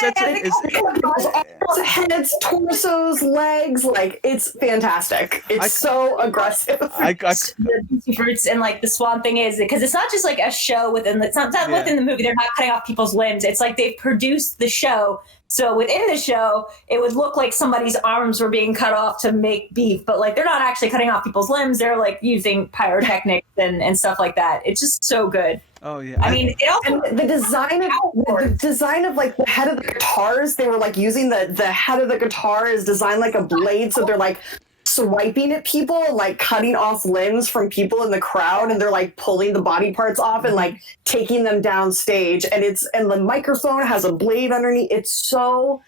heads, torsos, legs, like, it's fantastic. It's so aggressive. The Juicy Fruits and, like, the Swan thing is, because it's not just like a show within within the movie. They're not cutting off people's limbs. It's like they've produced the show. So within the show, it would look like somebody's arms were being cut off to make Beef, but, like, they're not actually cutting off people's limbs. They're, like, using pyrotechnics and stuff like that. It's just so good. Oh yeah. I mean, it also And the design of like the head of the guitars, they were like using the head of the guitar is designed like a blade, so they're like swiping at people and like cutting off limbs from people in the crowd, and they're like pulling the body parts off and like taking them down stage, and the microphone has a blade underneath. It's so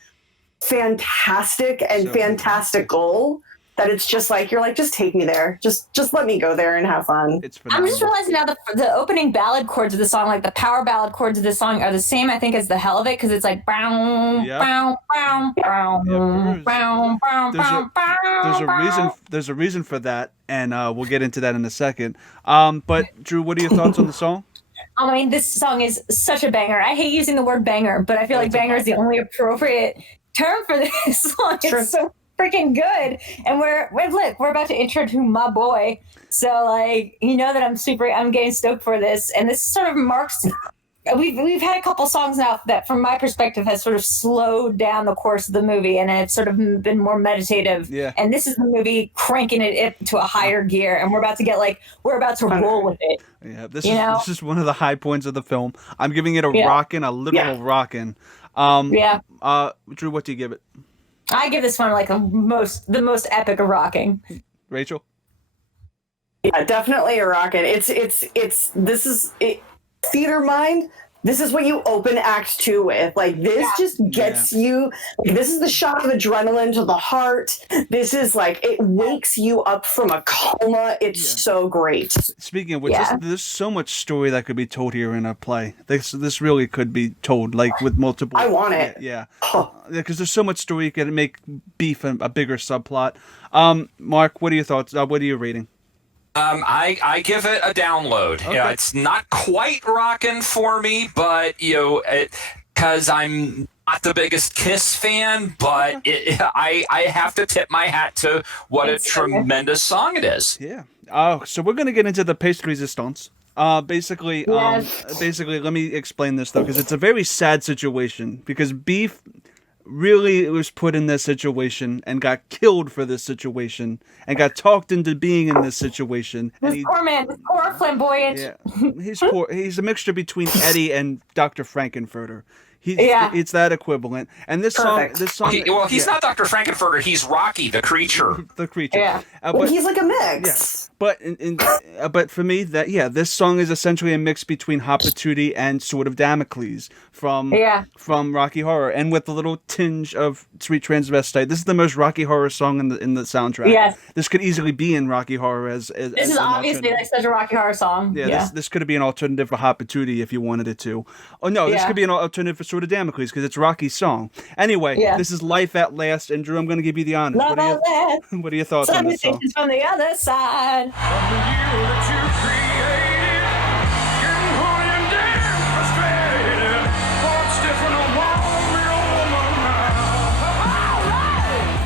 fantastic and fantastical that it's just like, you're like, just take me there, just let me go there and have fun. It's phenomenal. I'm just realizing now the opening ballad chords of the song, like the power ballad chords of the song, are the same, I think, as the hell of it, because it's like bow, Yeah. bow, bow, bow, Yeah, bow, bow, bow, bow. There's a reason for that, and we'll get into that in a second. But Drew, what are your thoughts on the song? I mean, this song is such a banger. I hate using the word banger, but I feel like banger is the only appropriate term for this song. It's so freaking good. And we're about to intro to my boy. So like, you know that I'm getting stoked for this. And this sort of marks, we've had a couple songs now that from my perspective has sort of slowed down the course of the movie, and it's sort of been more meditative. Yeah. And this is the movie cranking it to a higher gear, and we're about to roll with it. Yeah, this is one of the high points of the film. I'm giving it a literal rockin'. Drew, what do you give it? I give this one like the most epic of rocking. Rachel? Yeah, definitely a rocket. It's theater mind. This is what you open Act 2 with. Like, this just gets you. Like, this is the shot of adrenaline to the heart. This is like, it wakes you up from a coma. It's so great. Speaking of which, there's so much story that could be told here in a play. This really could be told, like, with multiple. I want it. Yeah. Because there's so much story you can make Beef a bigger subplot. Mark, what are your thoughts? What are you rating? I give it a download. Okay. Yeah, it's not quite rocking for me, but because I'm not the biggest Kiss fan, but I have to tip my hat to what a tremendous song it is. Yeah. So we're gonna get into the pièce de résistance. Basically, let me explain this though, because it's a very sad situation. Because Beef really was put in this situation and got killed for this situation and got talked into being in this situation. This poor flamboyant. Yeah, he's poor. He's a mixture between Eddie and Dr. Frankenfurter. It's that equivalent. And this song. He's not Dr. Frankenfurter. He's Rocky, the creature. The creature. Yeah. But he's like a mix. Yeah. But for me, this song is essentially a mix between Hot Patootie and Sword of Damocles from Rocky Horror, and with a little tinge of Sweet Transvestite. This is the most Rocky Horror song in the soundtrack. Yes. This could easily be in Rocky Horror as this is obviously like such a Rocky Horror song. Yeah. This could be an alternative for Hot Patootie if you wanted it to. Oh no, this could be an alternative for Sword of Damocles because it's Rocky's song. Anyway, this is Life at Last, and Drew, I'm going to give you the honors. What are your thoughts on this song? From the other side.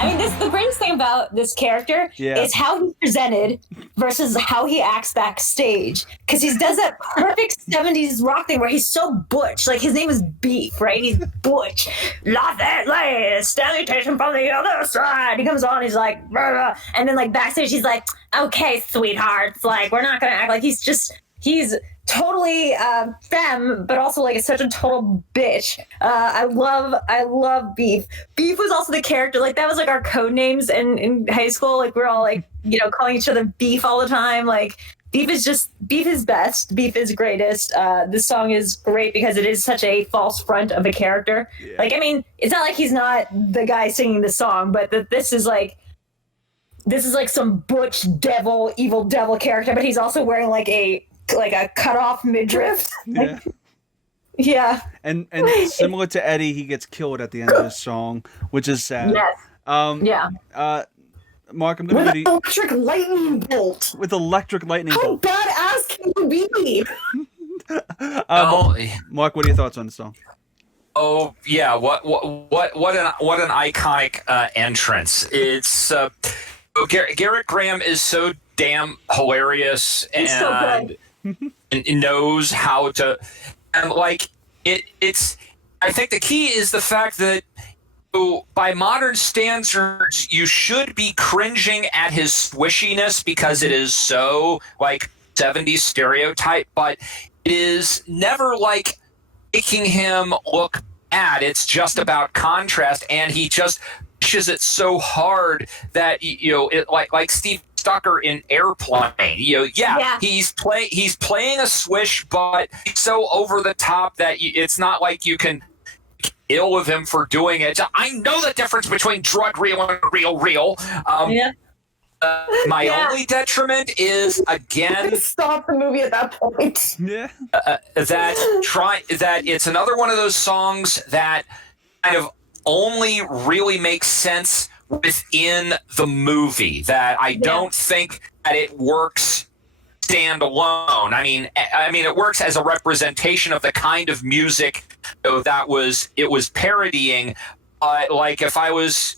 I mean, the greatest thing about this character is how he's presented versus how he acts backstage. Because he does that perfect 70s rock thing where he's so butch. Like, his name is Beef, right? He's butch. Life at last, salutation from the other side. He comes on, he's like, blah, blah. And then, like, backstage, he's like, okay, sweethearts. Like, we're not going to act like he's totally femme, but also like such a total bitch. I love Beef. Beef was also the character, like that was like our code names in high school. Like we're all like, calling each other Beef all the time. Like Beef is best. Beef is greatest. This song is great because it is such a false front of a character. Yeah. Like, I mean, it's not like he's not the guy singing the song, but this is like some butch evil devil character, but he's also wearing like a cut off midriff. Yeah. And similar to Eddie, he gets killed at the end of this song, which is sad. Yes. Mark, I'm going to give you electric lightning bolt. With electric lightning bolt. How badass can you be? Mark, what are your thoughts on the song? Oh yeah, what an iconic entrance. It's Garrett Graham is so damn hilarious and knows how to, and like it's I think the key is the fact that by modern standards you should be cringing at his squishiness because it is so like 70s stereotype, but it is never like making him look bad. It's just about contrast, and he just pushes it so hard that it like Steve Stucker in Airplane. He's playing a swish, but he's so over the top that it's not like you can ill of him for doing it. I know the difference between drug real and real. My only detriment is, again, stop the movie at that point. Yeah. That it's another one of those songs that kind of only really makes sense within the movie. That I don't think that it works standalone. I mean, it works as a representation of the kind of music that it was parodying. Like if I was.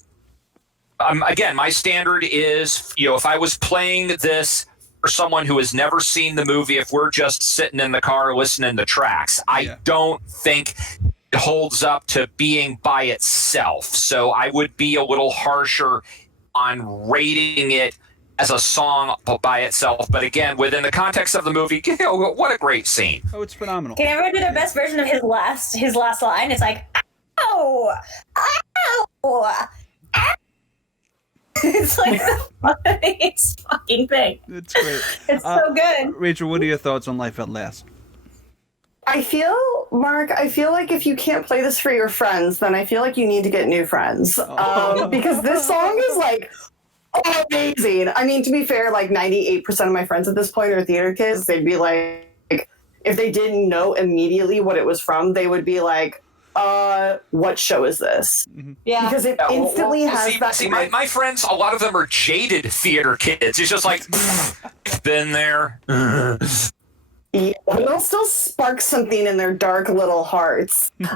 Again, my standard is, if I was playing this for someone who has never seen the movie, if we're just sitting in the car listening to tracks, I don't think it holds up to being by itself. So I would be a little harsher on rating it as a song by itself. But again, within the context of the movie, what a great scene. Oh, it's phenomenal. Can everyone do their best version of his last line? It's like, ow, ow, ow. It's like the funniest fucking thing. It's great. It's so good. Rachel, what are your thoughts on Life at Last? Mark, I feel like if you can't play this for your friends, then I feel like you need to get new friends. Because this song is like amazing. I mean, to be fair, like 98% of my friends at this point are theater kids. They'd be like, if they didn't know immediately what it was from, they would be like, what show is this? Yeah. Because it instantly has that. See, my friends, a lot of them are jaded theater kids. It's just like, been there. Yeah, it'll still spark something in their dark little hearts. The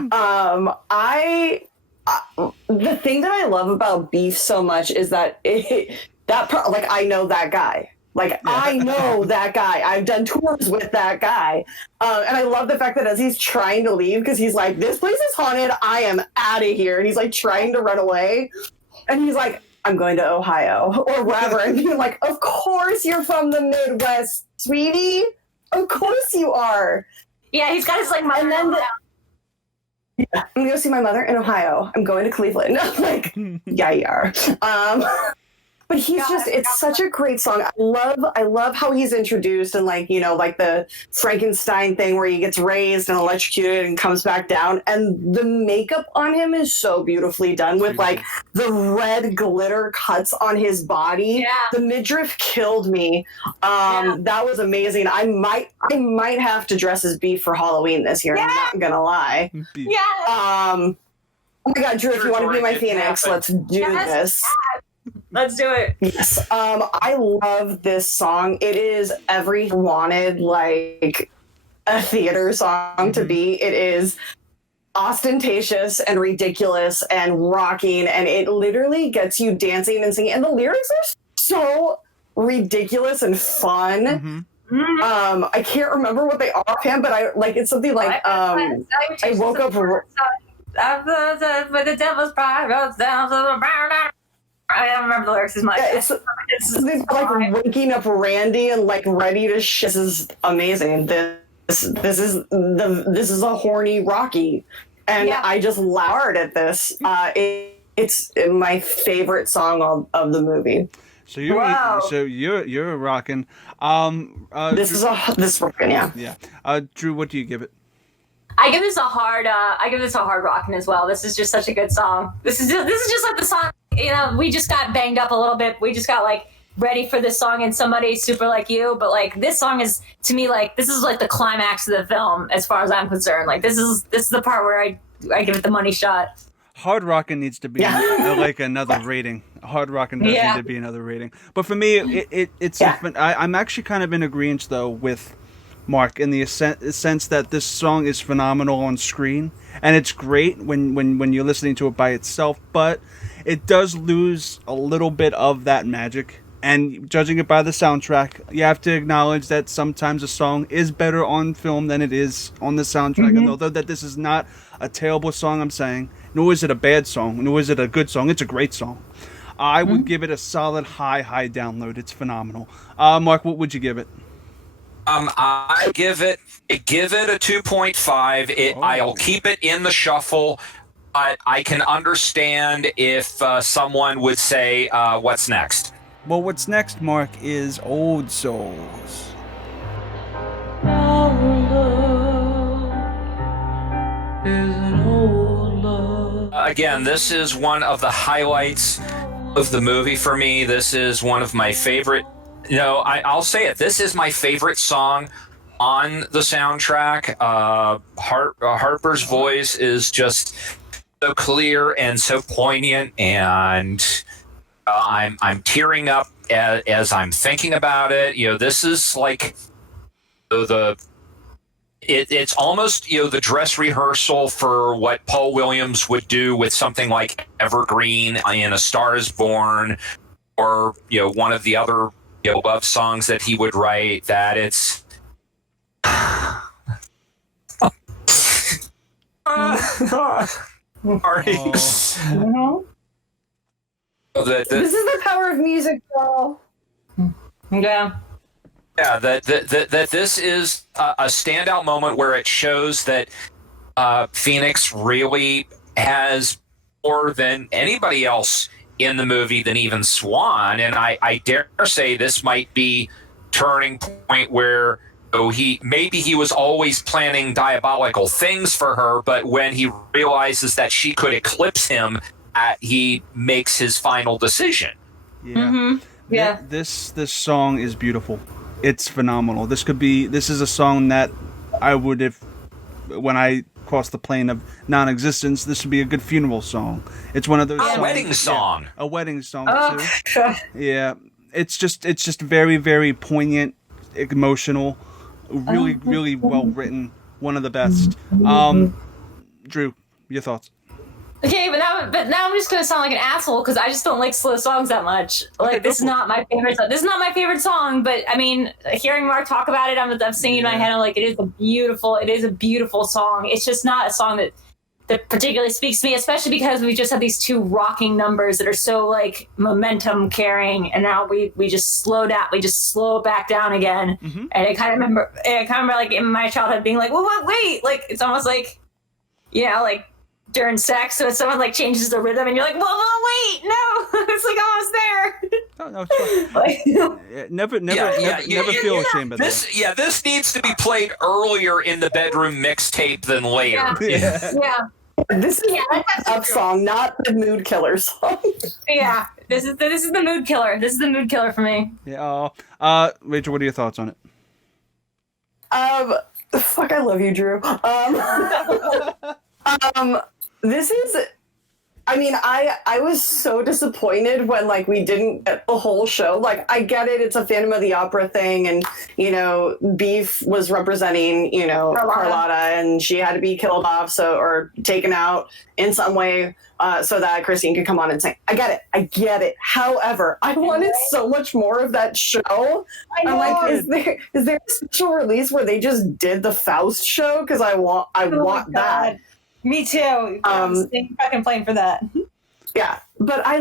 thing that I love about Beef so much is that I know that guy. I know that guy. I've done tours with that guy. And I love the fact that as he's trying to leave, because he's like, this place is haunted, I am out of here. And he's like trying to run away. And he's like, I'm going to Ohio or wherever. And you're like, of course you're from the Midwest, sweetie. Of course you are. Yeah, he's got his mother. And then I'm going to go see my mother in Ohio. I'm going to Cleveland. I'm like, yeah, you are. But it's such a great song. I love how he's introduced and like the Frankenstein thing where he gets raised and electrocuted and comes back down. And the makeup on him is so beautifully done with like the red glitter cuts on his body. Yeah. The midriff killed me. That was amazing. I might have to dress as Beef for Halloween this year. Yeah. I'm not gonna lie. Yeah. Oh my God, Drew, if you want to be my Phoenix, let's do this. Let's do it. Yes. I love this song. It is every wanted like a theater song to be. It is ostentatious and ridiculous and rocking, and it literally gets you dancing and singing. And the lyrics are so ridiculous and fun. I can't remember what they are offhand, but it's something like I woke up with the devil's pride goes down to the brown. I don't remember the lyrics as much. Yeah, it's like waking up Randy and like ready to shit. This is amazing. This is a horny Rocky, and I just lowered at this. It's my favorite song of the movie. So you're rocking. This is rocking, yeah. Yeah. Drew, what do you give it? I give this a hard rocking as well. This is just such a good song. This is just like the song. We just got banged up a little bit. We just got like ready for this song and Somebody Super Like You. But like this song is to me like this is like the climax of the film as far as I'm concerned. Like this is the part where I give it the money shot. Hard rockin' needs to be like another rating. Hard rockin' does need to be another rating. But for me, it's I'm actually kind of in agreement though with Mark in the sense that this song is phenomenal on screen and it's great when you're listening to it by itself, but it does lose a little bit of that magic. And judging it by the soundtrack, you have to acknowledge that sometimes a song is better on film than it is on the soundtrack. And although that this is not a terrible song, I'm saying, nor is it a bad song, nor is it a good song, it's a great song. I would give it a solid high download. It's phenomenal. Mark, what would you give it? I give it a 2.5. I'll keep it in the shuffle, but I can understand if someone would say, "What's next?" Well, what's next, Mark, is Old Souls. Our love is an old love. Again, this is one of the highlights of the movie for me. This is one of my favorite. I'll say it. This is my favorite song on the soundtrack. Harper's voice is just so clear and so poignant, and I'm tearing up as I'm thinking about it. This is like it's almost the dress rehearsal for what Paul Williams would do with something like Evergreen in A Star Is Born, or one of the other love songs that he would write. That it's sorry. This is the power of music, y'all. Yeah. Yeah, that this is a standout moment where it shows that Phoenix really has more than anybody else in the movie than even Swan, and I dare say this might be turning point where he was always planning diabolical things for her, but when he realizes that she could eclipse him, he makes his final decision. Yeah. Mm-hmm. Yeah. This song is beautiful. It's phenomenal. This is a song that I would, when I cross the plane of non-existence, this would be a good funeral song. It's one of those songs, wedding song. Yeah, a wedding song Oh. too. Yeah. It's just very, very poignant, emotional, really, really well written. One of the best. Drew, your thoughts? Okay, but now I'm just gonna sound like an asshole because I just don't like slow songs that much. Like, this is not my favorite song. This is not my favorite song, but I mean, hearing Mark talk about it, I'm singing in my head. I'm like, it is a beautiful song. It's just not a song that particularly speaks to me, especially because we just have these two rocking numbers that are so like momentum carrying, and now we just slow down. We just slow back down again, and I kind of remember like in my childhood being like, well, wait, like it's almost like, like during sex, so if someone like changes the rhythm and you're like, well, wait, no, it's like almost there. No, it's fine. Never feel ashamed of this. that. Yeah, this needs to be played earlier in the bedroom mixtape than later. Yeah. This is the up song, not the mood killer song. Yeah, this is the mood killer. This is the mood killer for me. Yeah. Rachel, what are your thoughts on it? Fuck, I love you, Drew. This is, I mean, I was so disappointed when like we didn't get the whole show. Like, I get it, it's a Phantom of the Opera thing, and Beef was representing Carlotta, and she had to be killed off or taken out in some way so that Christine could come on and sing. I get it. However, I wanted so much more of that show. I'm like, is there a special release where they just did the Faust show? Because I want that. Me too. I'm fucking playing for that. Yeah, but I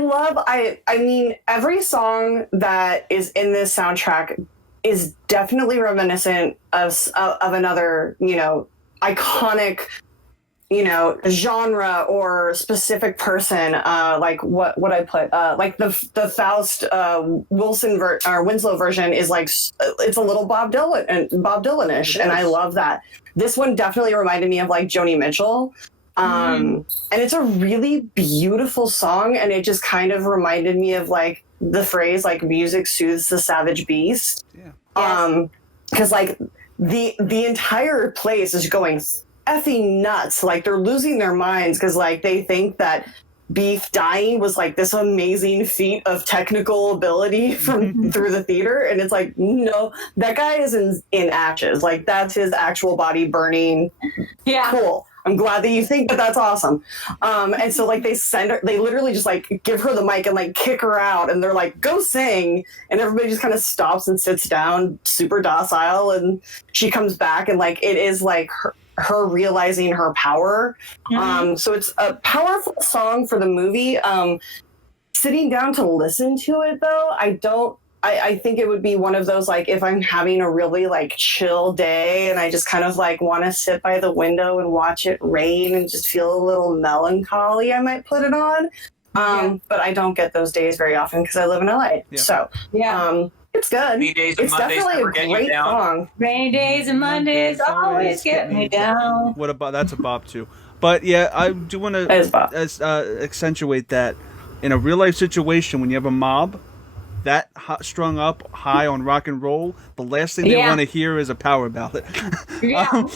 mean, every song that is in this soundtrack is definitely reminiscent of another, iconic, genre or specific person. Like what I put, like the Faust Winslow version is like, it's a little Bob Dylan-ish, and I love that. This one definitely reminded me of like Joni Mitchell. And it's a really beautiful song, and it just kind of reminded me of like the phrase like music soothes the savage beast. Yeah. Because like the entire place is going effing nuts. Like, they're losing their minds because like they think that Beef dying was like this amazing feat of technical ability from through the theater, and it's like, no, that guy is in ashes. Like, that's his actual body burning. Yeah. Cool. I'm glad that you think that that's awesome. And so like they literally just like give her the mic and like kick her out, and they're like, go sing. And everybody just kind of stops and sits down, super docile. And she comes back, and like, it is like her realizing her power. So it's a powerful song for the movie. Sitting down to listen to it though, I think it would be one of those, like, if I'm having a really like chill day and I just kind of like want to sit by the window and watch it rain and just feel a little melancholy, I might put it on. But I don't get those days very often because I live in LA. Yeah. So it's good. Rainy days and It's Mondays definitely never a get you great down. song. Rainy days and Mondays always get me down. What about that's a bop too? But yeah, I do want That is bop. to accentuate that in a real life situation when you have a mob that strung up high on rock and roll, the last thing they want to hear is a power ballad. Yeah.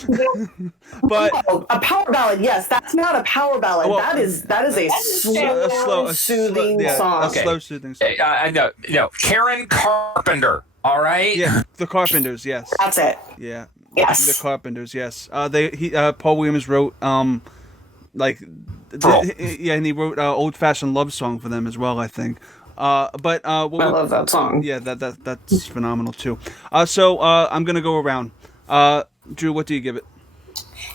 But A power ballad, yes, that's not a power ballad. Well, that is a slow, soothing song. A slow soothing song. I know. Karen Carpenter. All right. Yeah, the Carpenters. Yes. That's it. Yeah. Yes. The Carpenters. Yes. Paul Williams wrote like yeah, and he wrote Old Fashioned Love Song for them as well, I think. I love that song. Yeah, that's phenomenal too. So I'm gonna go around. Drew, what do you give it?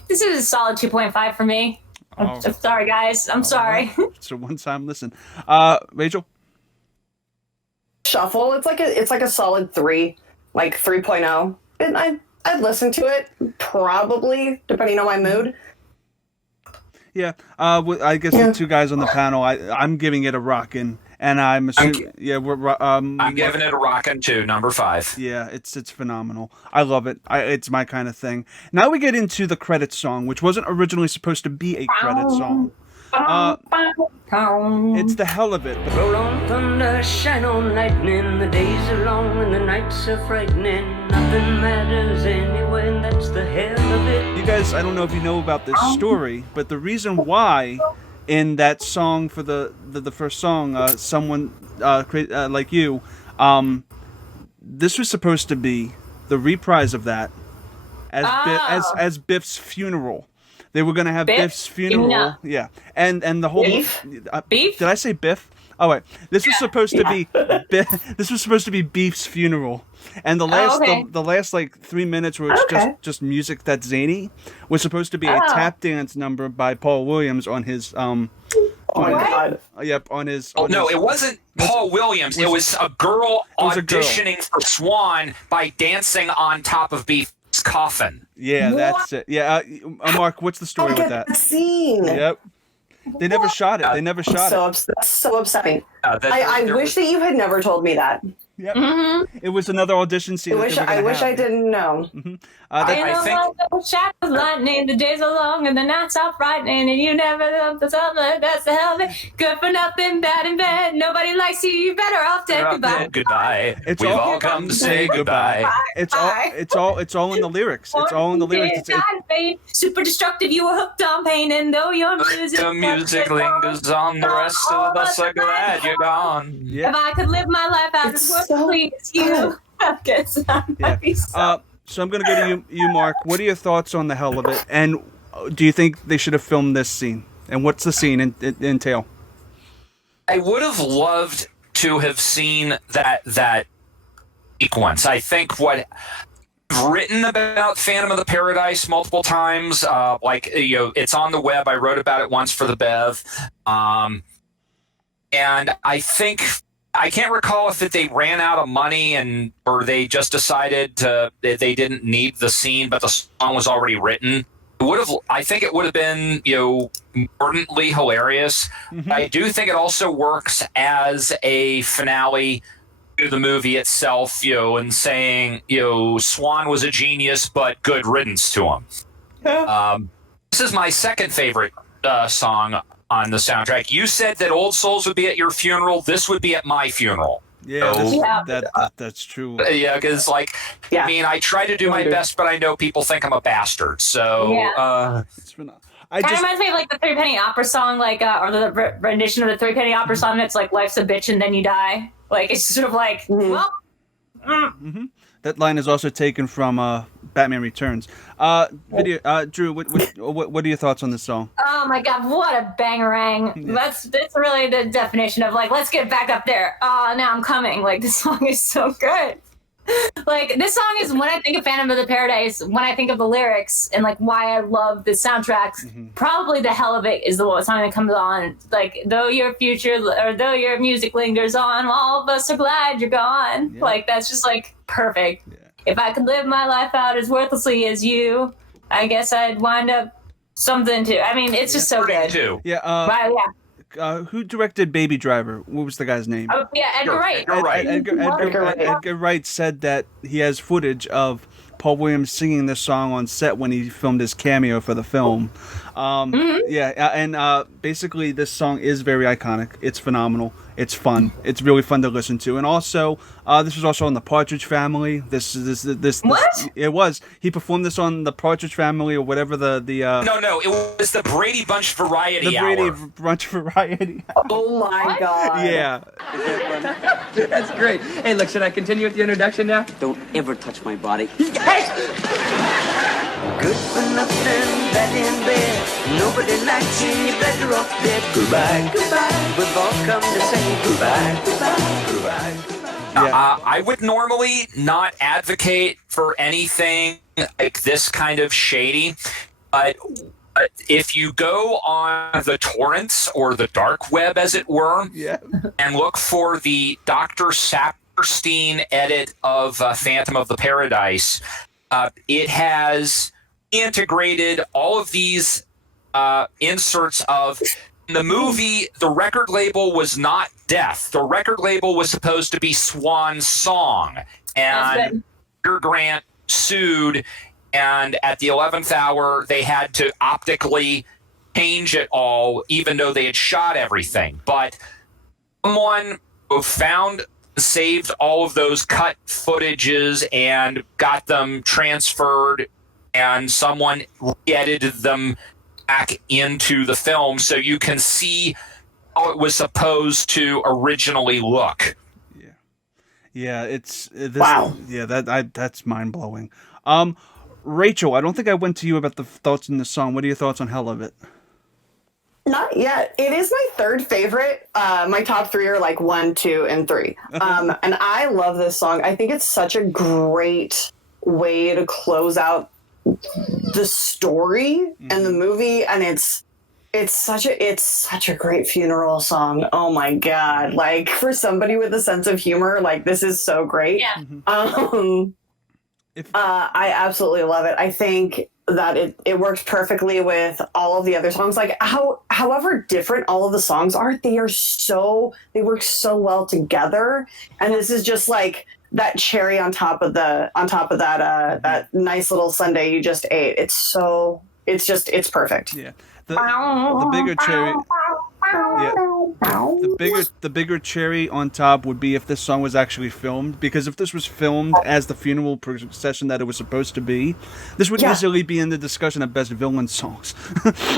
This is a solid 2.5 for me. I'm sorry, guys. I'm sorry. It's a one-time listen. Rachel? Shuffle. It's like a solid 3, like 3.0. And I'd listen to it probably depending on my mood. Yeah. I guess the two guys on the panel, I'm giving it a rockin'. And I'm assuming, I'm giving it a rockin' too, number 5. Yeah, it's phenomenal. I love it. It's my kind of thing. Now we get into the credits song, which wasn't originally supposed to be a credit song. It's the hell of it. Roll on thunder, shine on lightning. The days are long and the nights are frightening. Nothing matters anyway, and that's the hell of it. You guys, I don't know if you know about this story, but the reason why in that song for the first song, someone like you, this was supposed to be the reprise of that as Biff's funeral. They were going to have Biff's funeral. Yeah. And the whole Beef? Beef? Did I say Biff? Oh wait. This was supposed to be this was supposed to be Beef's funeral. And the last like 3 minutes where it's just music that's zany was supposed to be a tap dance number by Paul Williams on his Oh my God. Yep, on his it wasn't Paul Williams. It was a girl auditioning for Swan by dancing on top of Beef's coffin. Yeah, that's it. Yeah, Mark, what's the story with that? Scene. Yep. They never shot it. They never shot it. That's so upsetting. I wish that you had never told me that. Yep. Mm-hmm. It was another audition scene. I wish I didn't know. Mm-hmm. I think shadows lightning, the days are long and the nights are frightening, and you never love the summer. That's the hell of it. Good for nothing, bad in bed. Nobody likes you. You better off dead. Goodbye. Goodbye. We've all come to say goodbye. It's all in the lyrics. It's all in the lyrics. Super destructive. You were hooked on pain, and though your music the music lingers on, the rest of us are glad you're gone. Yeah. If I could live my life out as work, please you. So I'm going to go to you, Mark. What are your thoughts on the hell of it? And do you think they should have filmed this scene? And what's the scene entail? I would have loved to have seen that sequence. I think what I've written about Phantom of the Paradise multiple times, it's on the web. I wrote about it once for the Bev. And I think I can't recall if they ran out of money or they just decided they didn't need the scene, but the song was already written. I think it would have been, mordantly hilarious. Mm-hmm. I do think it also works as a finale to the movie itself, and saying, Swan was a genius, but good riddance to him. Yeah. This is my second favorite song on the soundtrack. You said that Old Souls would be at your funeral. This would be at my funeral. Yeah, that's true. Yeah, because I mean, I try to do my best, but I know people think I'm a bastard. So it reminds me of the Three Penny Opera song, or the rendition of the Three Penny Opera song. That's life's a bitch and then you die. It's sort of well. Mm-hmm. That line is also taken from Batman Returns. Drew, what are your thoughts on this song? Oh my God, what a bangarang! Yeah. That's really the definition of let's get back up there. Oh, now I'm coming. This song is so good. Like, this song is, when I think of Phantom of the Paradise, when I think of the lyrics and like why I love the soundtracks, probably the hell of it is the song that comes on. Like, though your future or though your music lingers on, all of us are glad you're gone. Yeah. Like, that's just like perfect. Yeah. If I could live my life out as worthlessly as you, I guess I'd wind up something too. I mean, it's just so good. Too. Yeah. Right, yeah. Who directed Baby Driver? What was the guy's name? Oh, yeah, Edgar Wright. Edgar Wright. Edgar Wright said that he has footage of Paul Williams singing this song on set when he filmed his cameo for the film. Yeah, and basically this song is very iconic. It's phenomenal. It's fun. It's really fun to listen to. And also, this was also on the Partridge Family. This What? It was. He performed this on the Partridge Family or whatever the No, it was the Brady Bunch Variety the Hour. Brady Bunch Variety. Oh my god. Yeah. That's great. Hey, look, should I continue with the introduction now? Don't ever touch my body. Good for nothing, bad in bed. Nobody likes you, you're better off dead. Goodbye, goodbye. We've all come to say goodbye, goodbye, goodbye. Yeah. I would normally not advocate for anything like this kind of shady, but if you go on the torrents or the dark web, as it were, Yeah. and look for the Dr. Saperstein edit of Phantom of the Paradise, it has integrated all of these inserts of in the movie. The record label was not Death. The record label was supposed to be Swan Song, and Peter Grant sued. And at the 11th hour, they had to optically change it all, even though they had shot everything. But someone who saved all of those cut footages and got them transferred, and someone edited them back into the film so you can see how it was supposed to originally look. Yeah, it's this, Wow. Yeah, that's mind blowing. Rachel, I don't think I went to you about the thoughts in the song. What are your thoughts on Hell of It? Not yet. It is my third favorite. My top three are like 1, 2, and 3. And I love this song. I think it's such a great way to close out the story and the movie. And it's such a great funeral song. Oh my god! Like, for somebody with a sense of humor, like, this is so great. Yeah. I absolutely love it. I think that it works perfectly with all of the other songs. Like, however different all of the songs are, they work so well together. And this is just like that cherry on top of that nice little sundae you just ate. It's perfect. Yeah, the bigger cherry. Yeah. The bigger cherry on top would be if this song was actually filmed, because if this was filmed as the funeral procession that it was supposed to be, this would easily be in the discussion of best villain songs.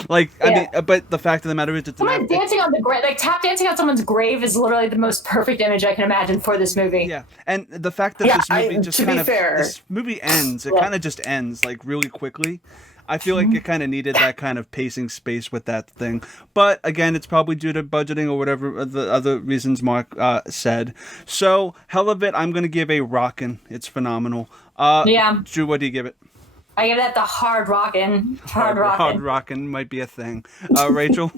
I mean, but the fact of the matter is that Someone dancing on the grave, like tap dancing on someone's grave, is literally the most perfect image I can imagine for this movie. Yeah, and the fact that this movie just to kind be of fair. this movie ends, it kind of just ends like really quickly. I feel like it kind of needed that kind of pacing space with that thing. But again, it's probably due to budgeting or whatever the other reasons Mark said. So, Hell of It, I'm going to give a rockin'. It's phenomenal. Yeah. Drew, what do you give it? I give that the hard rockin'. Hard rockin'. Hard rockin' might be a thing. Rachel?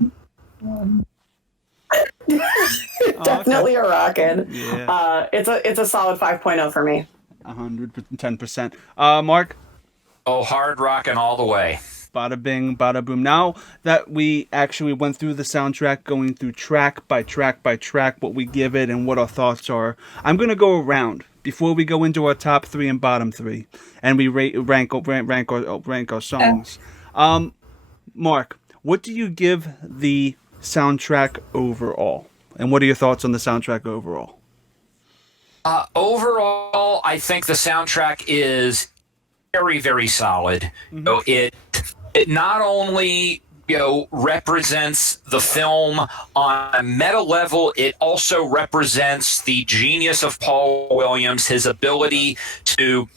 Definitely a rockin'. Yeah. It's a solid 5.0 for me. 110%. Mark? Oh, hard rockin' all the way. Bada bing, bada boom. Now that we actually went through the soundtrack, going through track by track by track, what we give it and what our thoughts are, I'm going to go around before we go into our top 3 and bottom 3, and we rank our songs. Mark, what do you give the soundtrack overall? And what are your thoughts on the soundtrack overall? Overall, I think the soundtrack is very, very solid. So it not only represents the film on a meta level, it also represents the genius of Paul Williams, his ability to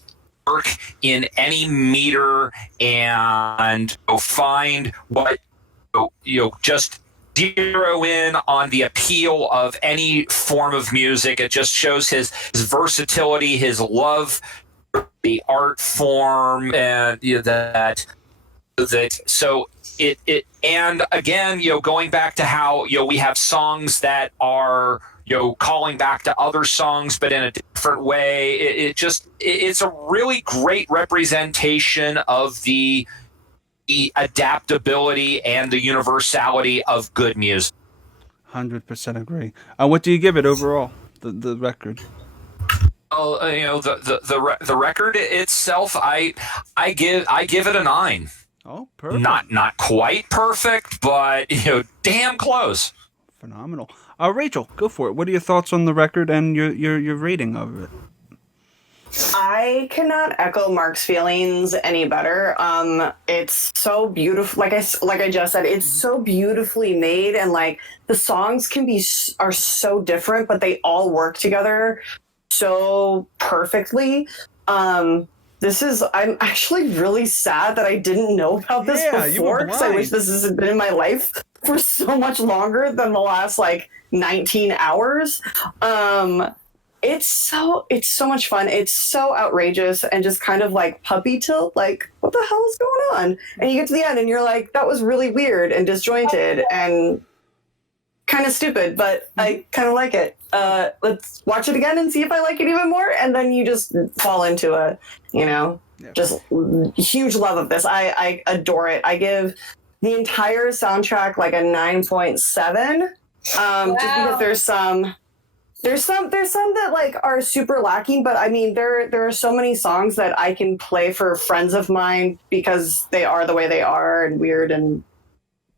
work in any meter and find what just zero in on the appeal of any form of music. It just shows his versatility, his love for the art form, and that so it and again, going back to how we have songs that are calling back to other songs, but in a different way. It's a really great representation of the adaptability and the universality of good music. 100% agree. What do you give it overall? The record. Oh, the record itself, I give it a 9. Oh, perfect. Not quite perfect, but damn close. Phenomenal. Rachel, go for it. What are your thoughts on the record and your rating of it? I cannot echo Mark's feelings any better. It's so beautiful. Like I just said, it's so beautifully made, and like the songs are so different, but they all work together so perfectly. I'm actually really sad that I didn't know about this before, because I wish this had been in my life for so much longer than the last 19 hours. It's so much fun. It's so outrageous and just kind of like puppy tilt, like, what the hell is going on? And you get to the end and you're like, that was really weird and disjointed and kind of stupid, but I kind of like it. Let's watch it again and see if I like it even more. And then you just fall into just huge love of this. I adore it. I give the entire soundtrack like a 9.7. Just because there's some that are super lacking, but I mean there are so many songs that I can play for friends of mine because they are the way they are and weird and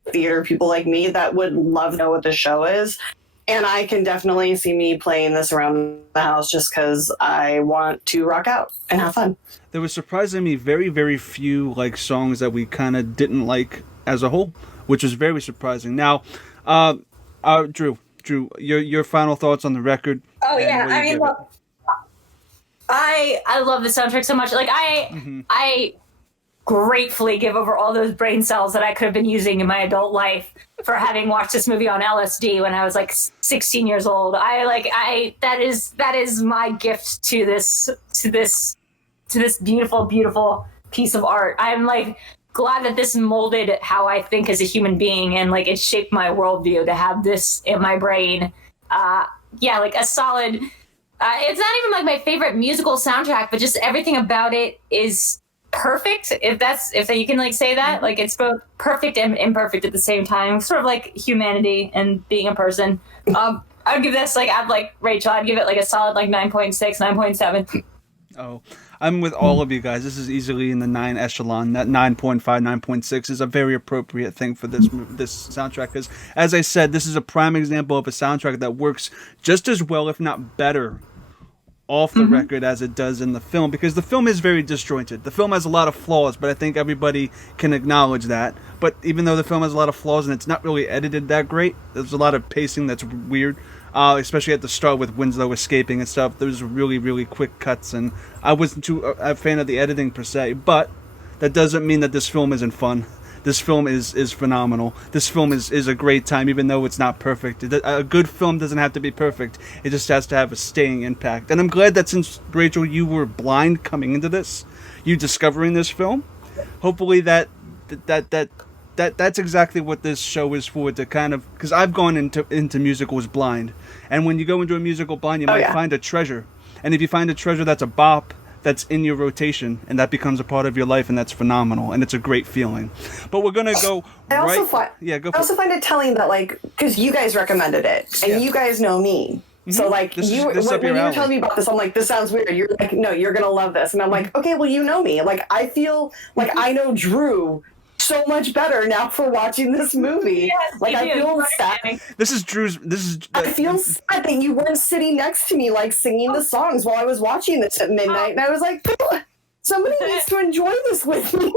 theater people like me that would love to know what the show is. And I can definitely see me playing this around the house just because I want to rock out and have fun. There was surprisingly very, very few songs that we kind of didn't like as a whole, which was very surprising. Now, Drew, your final thoughts on the record? Oh yeah, I mean, look, I love the soundtrack so much. Like I gratefully give over all those brain cells that I could have been using in my adult life for having watched this movie on LSD when I was 16 years old. That is my gift to this beautiful, beautiful piece of art. I'm glad that this molded how I think as a human being, and it shaped my worldview to have this in my brain. A solid. It's not even my favorite musical soundtrack, but just everything about it is perfect. If you can say that, it's both perfect and imperfect at the same time. Sort of like humanity and being a person. I'd give this Rachel. I'd give it a solid 9.6, 9.7. Oh, I'm with all of you guys. This is easily in the 9 echelon. That 9.5, 9.6 is a very appropriate thing for this soundtrack. Because, as I said, this is a prime example of a soundtrack that works just as well, if not better, off the record as it does in the film. Because the film is very disjointed. The film has a lot of flaws, but I think everybody can acknowledge that. But even though the film has a lot of flaws and it's not really edited that great, there's a lot of pacing that's weird. Especially at the start with Winslow escaping and stuff. There's really, really quick cuts, and I wasn't too a fan of the editing per se, but that doesn't mean that this film isn't fun. This film is phenomenal. This film is a great time, even though it's not perfect. A good film doesn't have to be perfect. It just has to have a staying impact. And I'm glad that since, Rachel, you were blind coming into this, you discovering this film, hopefully that's exactly what this show is for, to kind of, because I've gone into musicals blind, and when you go into a musical blind, you might find a treasure, and if you find a treasure that's a bop that's in your rotation, and that becomes a part of your life, and that's phenomenal, and it's a great feeling. But we're gonna go I also find it telling that because you guys recommended it, and you guys know me. So when you were telling me about this, I'm like, this sounds weird. You're like, no, you're gonna love this, and I'm like, okay, well, you know me. I feel like I know Drew so much better now for watching this movie. Yes, I feel sad. I feel sad that you weren't sitting next to me singing the songs while I was watching this at midnight, and I was like, somebody needs to enjoy this with me.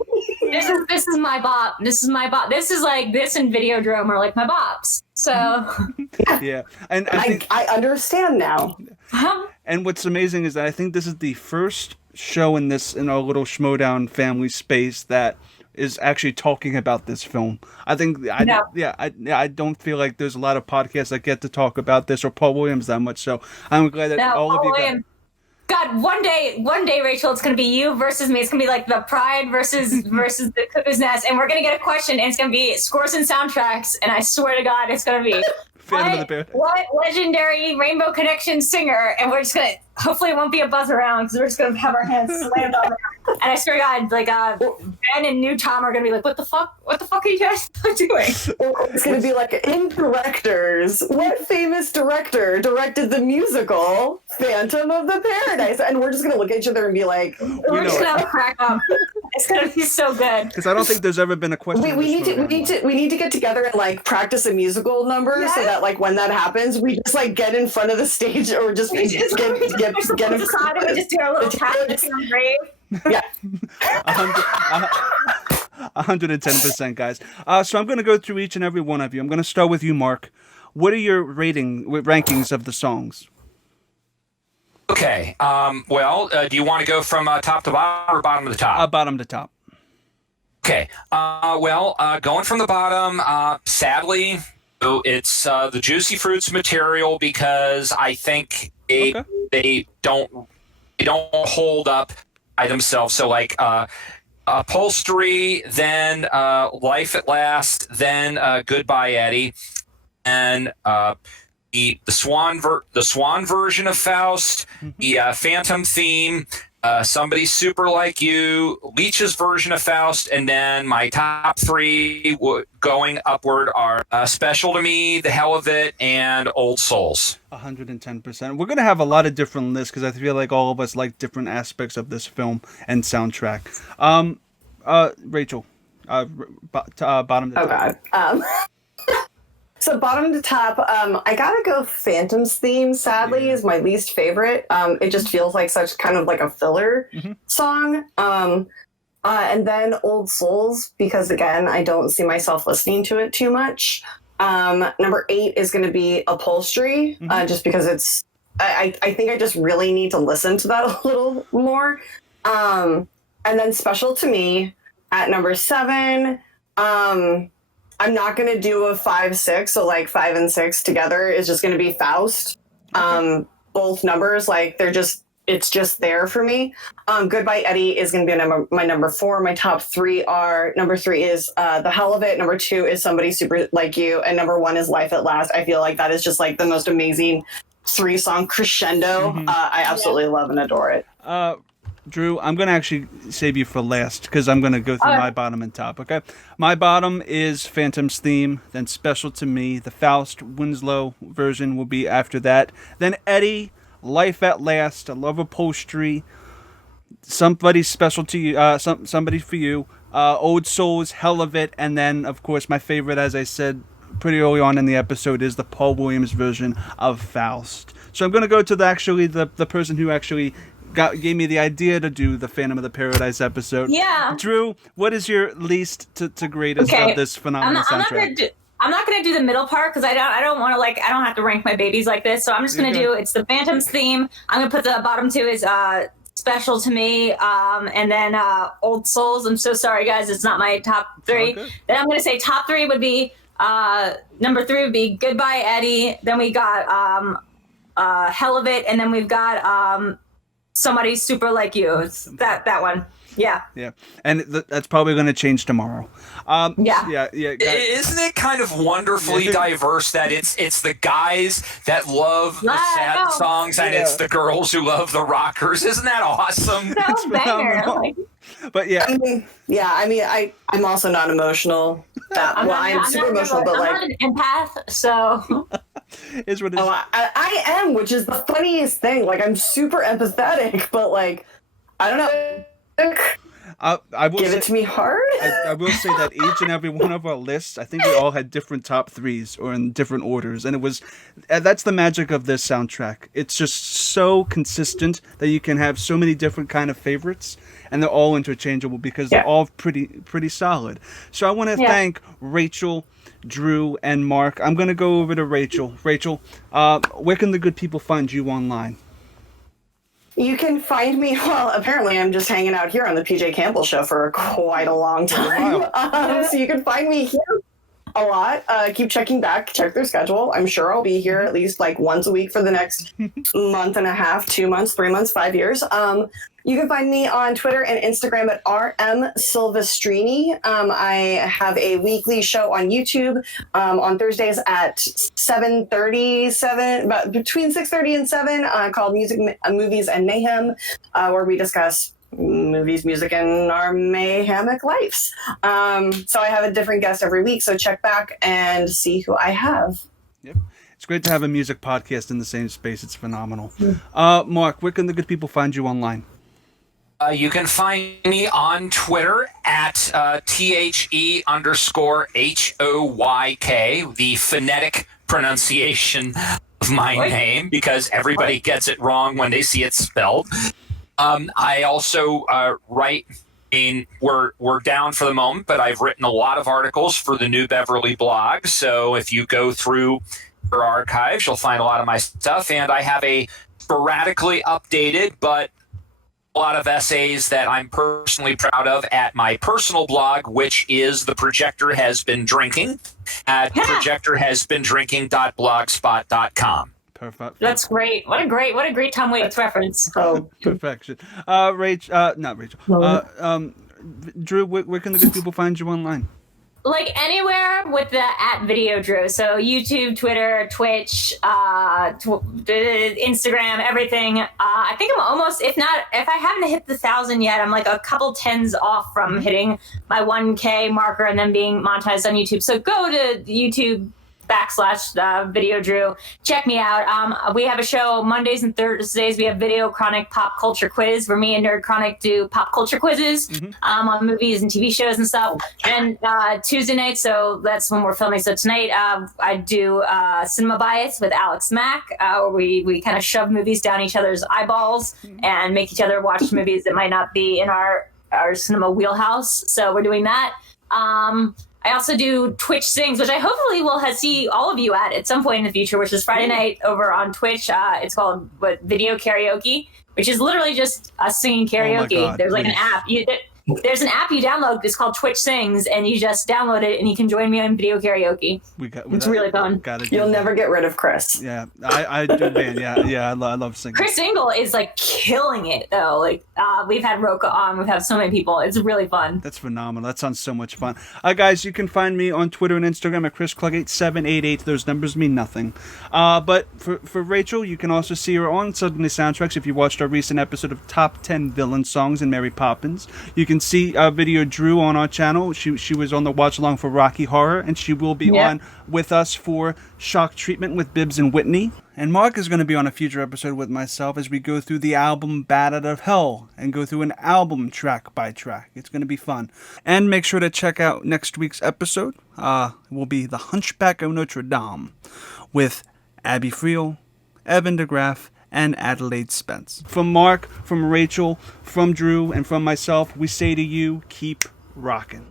This is my bop. This is my bop. This is this and Videodrome are my bops. So yeah, and I understand now. And what's amazing is that I think this is the first show in our little Schmodown family space that is actually talking about this film. I think I don't feel like there's a lot of podcasts that get to talk about this or Paul Williams that much. So I'm glad that all of you guys. God, one day, Rachel, it's gonna be you versus me. It's gonna be like the Pride versus the Cuckoo's Nest, and we're gonna get a question, and it's gonna be scores and soundtracks. And I swear to God, it's gonna be what legendary Rainbow Connection singer, and we're just gonna. Hopefully, it won't be a buzz around because we're just gonna have our hands slammed on there. And I swear to God, like Ben and New Tom are gonna be like, "What the fuck? What the fuck are you guys doing?" It's gonna be like in directors. What famous director directed the musical Phantom of the Paradise? And we're just gonna look at each other and be like, "We're just gonna crack up." It's gonna be so good. Because I don't think there's ever been a question. We need to get together and like practice a musical number so that like when that happens, we just like get in front of the stage or just get in front. We just do our little tap on grave. Yeah. 110%, guys. So I'm going to go through each and every one of you. I'm going to start with you, Mark. What are your rankings of the songs? Okay. Well, do you want to go from top to bottom or bottom to top? Bottom to top. Okay. Going from the bottom, sadly, it's the Juicy Fruits material because I think they don't hold up by themselves. So like Upholstery, then Life at Last, then Goodbye Eddie, and the Swan version of Faust, the Phantom theme, Somebody Super Like You, Leach's version of Faust, and then my top three going upward are Special to Me, The Hell of It, and Old Souls. 110%. We're going to have a lot of different lists because I feel like all of us like different aspects of this film and soundtrack. Rachel, bottom to top. Oh, God. So bottom to top, I gotta go Phantom's theme, sadly, is my least favorite. It just feels like such kind of like a filler song. And then Old Souls, because again, I don't see myself listening to it too much. Number 8 is going to be Upholstery, just because it's, I think I just really need to listen to that a little more. And then Special to Me at number 7. I'm not going to do a 5-6, so like 5 and 6 together is just going to be Faust. Both numbers, like it's just there for me. Goodbye Eddie is going to be my number 4. My top 3 are, number 3 is The Hell of It, number 2 is Somebody Super Like You, and number 1 is Life at Last. I feel like that is just like the most amazing 3-song crescendo. I absolutely love and adore it. Drew, I'm going to actually save you for last because I'm going to go through my bottom and top, okay? My bottom is Phantom's theme, then Special to Me. The Faust Winslow version will be after that. Then Eddie, Life at Last, I Love Upholstery, Somebody Special to You, Somebody for You, Old Souls, Hell of It, and then, of course, my favorite, as I said pretty early on in the episode, is the Paul Williams version of Faust. So I'm going to go to the person who actually gave me the idea to do the Phantom of the Paradise episode. Yeah. Drew, what is your least to greatest of this phenomenal soundtrack? I'm not gonna do the middle part because I don't want to I don't have to rank my babies like this. So I'm just gonna do it's the Phantom's theme. I'm gonna put the bottom 2 is Special to Me, and then Old Souls. I'm so sorry guys, it's not my top 3. Then I'm gonna say top 3 would be number 3 would be Goodbye Eddie. Then we got Hell of It, and then we've got Somebody Super Like You. It's that one. Yeah. Yeah. And that's probably going to change tomorrow. Yeah. Isn't it kind of wonderfully diverse that it's the guys that love the sad songs and it's the girls who love the rockers? Isn't that awesome? No banger. But yeah. I'm also not emotional. I'm super emotional, but I'm not an empath, so... is what it is. I am, which is the funniest thing. Like, I'm super empathetic, but like, I don't know. I will give it to me hard. I will say that each and every one of our lists, I think we all had different top 3s or in different orders, and that's the magic of this soundtrack. It's just so consistent that you can have so many different kind of favorites, and they're all interchangeable because they're all pretty solid. So I want to thank Rachel, Drew, and Mark. I'm going to go over to Rachel. Rachel, where can the good people find you online? You can find me, well, apparently I'm just hanging out here on the PJ Campbell show for quite a long time. So you can find me here a lot. Keep checking back, check their schedule. I'm sure I'll be here at least like once a week for the next month and a half, 2 months, 3 months, 5 years. You can find me on Twitter and Instagram at RM Silvestrini. I have a weekly show on YouTube on Thursdays at 7:30, between 6:30 and 7, called Music, Movies, and Mayhem, where we discuss movies, music, and our mayhemic lives. So I have a different guest every week, so check back and see who I have. Yep. It's great to have a music podcast in the same space. It's phenomenal. Mark, where can the good people find you online? You can find me on Twitter at THE_HOYK, the phonetic pronunciation of my name, because everybody gets it wrong when they see it spelled. I also write we're down for the moment, but I've written a lot of articles for the New Beverly blog. So if you go through your archives, you'll find a lot of my stuff. And I have a sporadically updated, but a lot of essays that I'm personally proud of at my personal blog, which is The Projector Has Been Drinking at projectorhasbeendrinking.blogspot.com. Perfect. That's great. What a great Tom Waits reference. Oh, Perfection. Not Rachel. Drew, where can the good people find you online? Like anywhere with the @VideoDrew. So YouTube, Twitter, Twitch, Instagram, everything. I think I'm almost, if I haven't hit the 1,000 yet, I'm like a couple tens off from hitting my 1K marker and then being monetized on YouTube. So go to YouTube /VideoDrew. Check me out. We have a show Mondays and Thursdays. We have Video Chronic Pop Culture Quiz, where me and Nerd Chronic do pop culture quizzes on movies and TV shows and stuff. And Tuesday night, so that's when we're filming. So tonight I do Cinema Bias with Alex Mack, where we kind of shove movies down each other's eyeballs and make each other watch movies that might not be in our cinema wheelhouse. So we're doing that. I also do Twitch Sings, which I hopefully will see all of you at some point in the future, which is Friday night over on Twitch. It's called Video Karaoke, which is literally just us singing karaoke. Oh my God, There's like an app. There's an app you download. It's called Twitch Sings, and you just download it, and you can join me on video karaoke. It's really fun. You'll never get rid of Chris. Yeah, I do, man. Yeah, I love singing. Chris Engel is like killing it, though. Like we've had Roka on. We've had so many people. It's really fun. That's phenomenal. That sounds so much fun. Guys, you can find me on Twitter and Instagram at ChrisClug8788. Those numbers mean nothing. But for Rachel, you can also see her on Suddenly Soundtracks. If you watched our recent episode of Top 10 Villain Songs in Mary Poppins, you can see Video Drew on our channel. She was on the watch along for Rocky Horror, and she will be on with us for Shock Treatment with Bibbs and Whitney. And Mark is going to be on a future episode with myself as we go through the album Bat Out of Hell and go through an album track by track. It's going to be fun. And make sure to check out next week's episode. It will be The Hunchback of Notre Dame with Abby Friel, Evan DeGraff, and Adelaide Spence. From Mark, from Rachel, from Drew, and from myself, we say to you, keep rocking.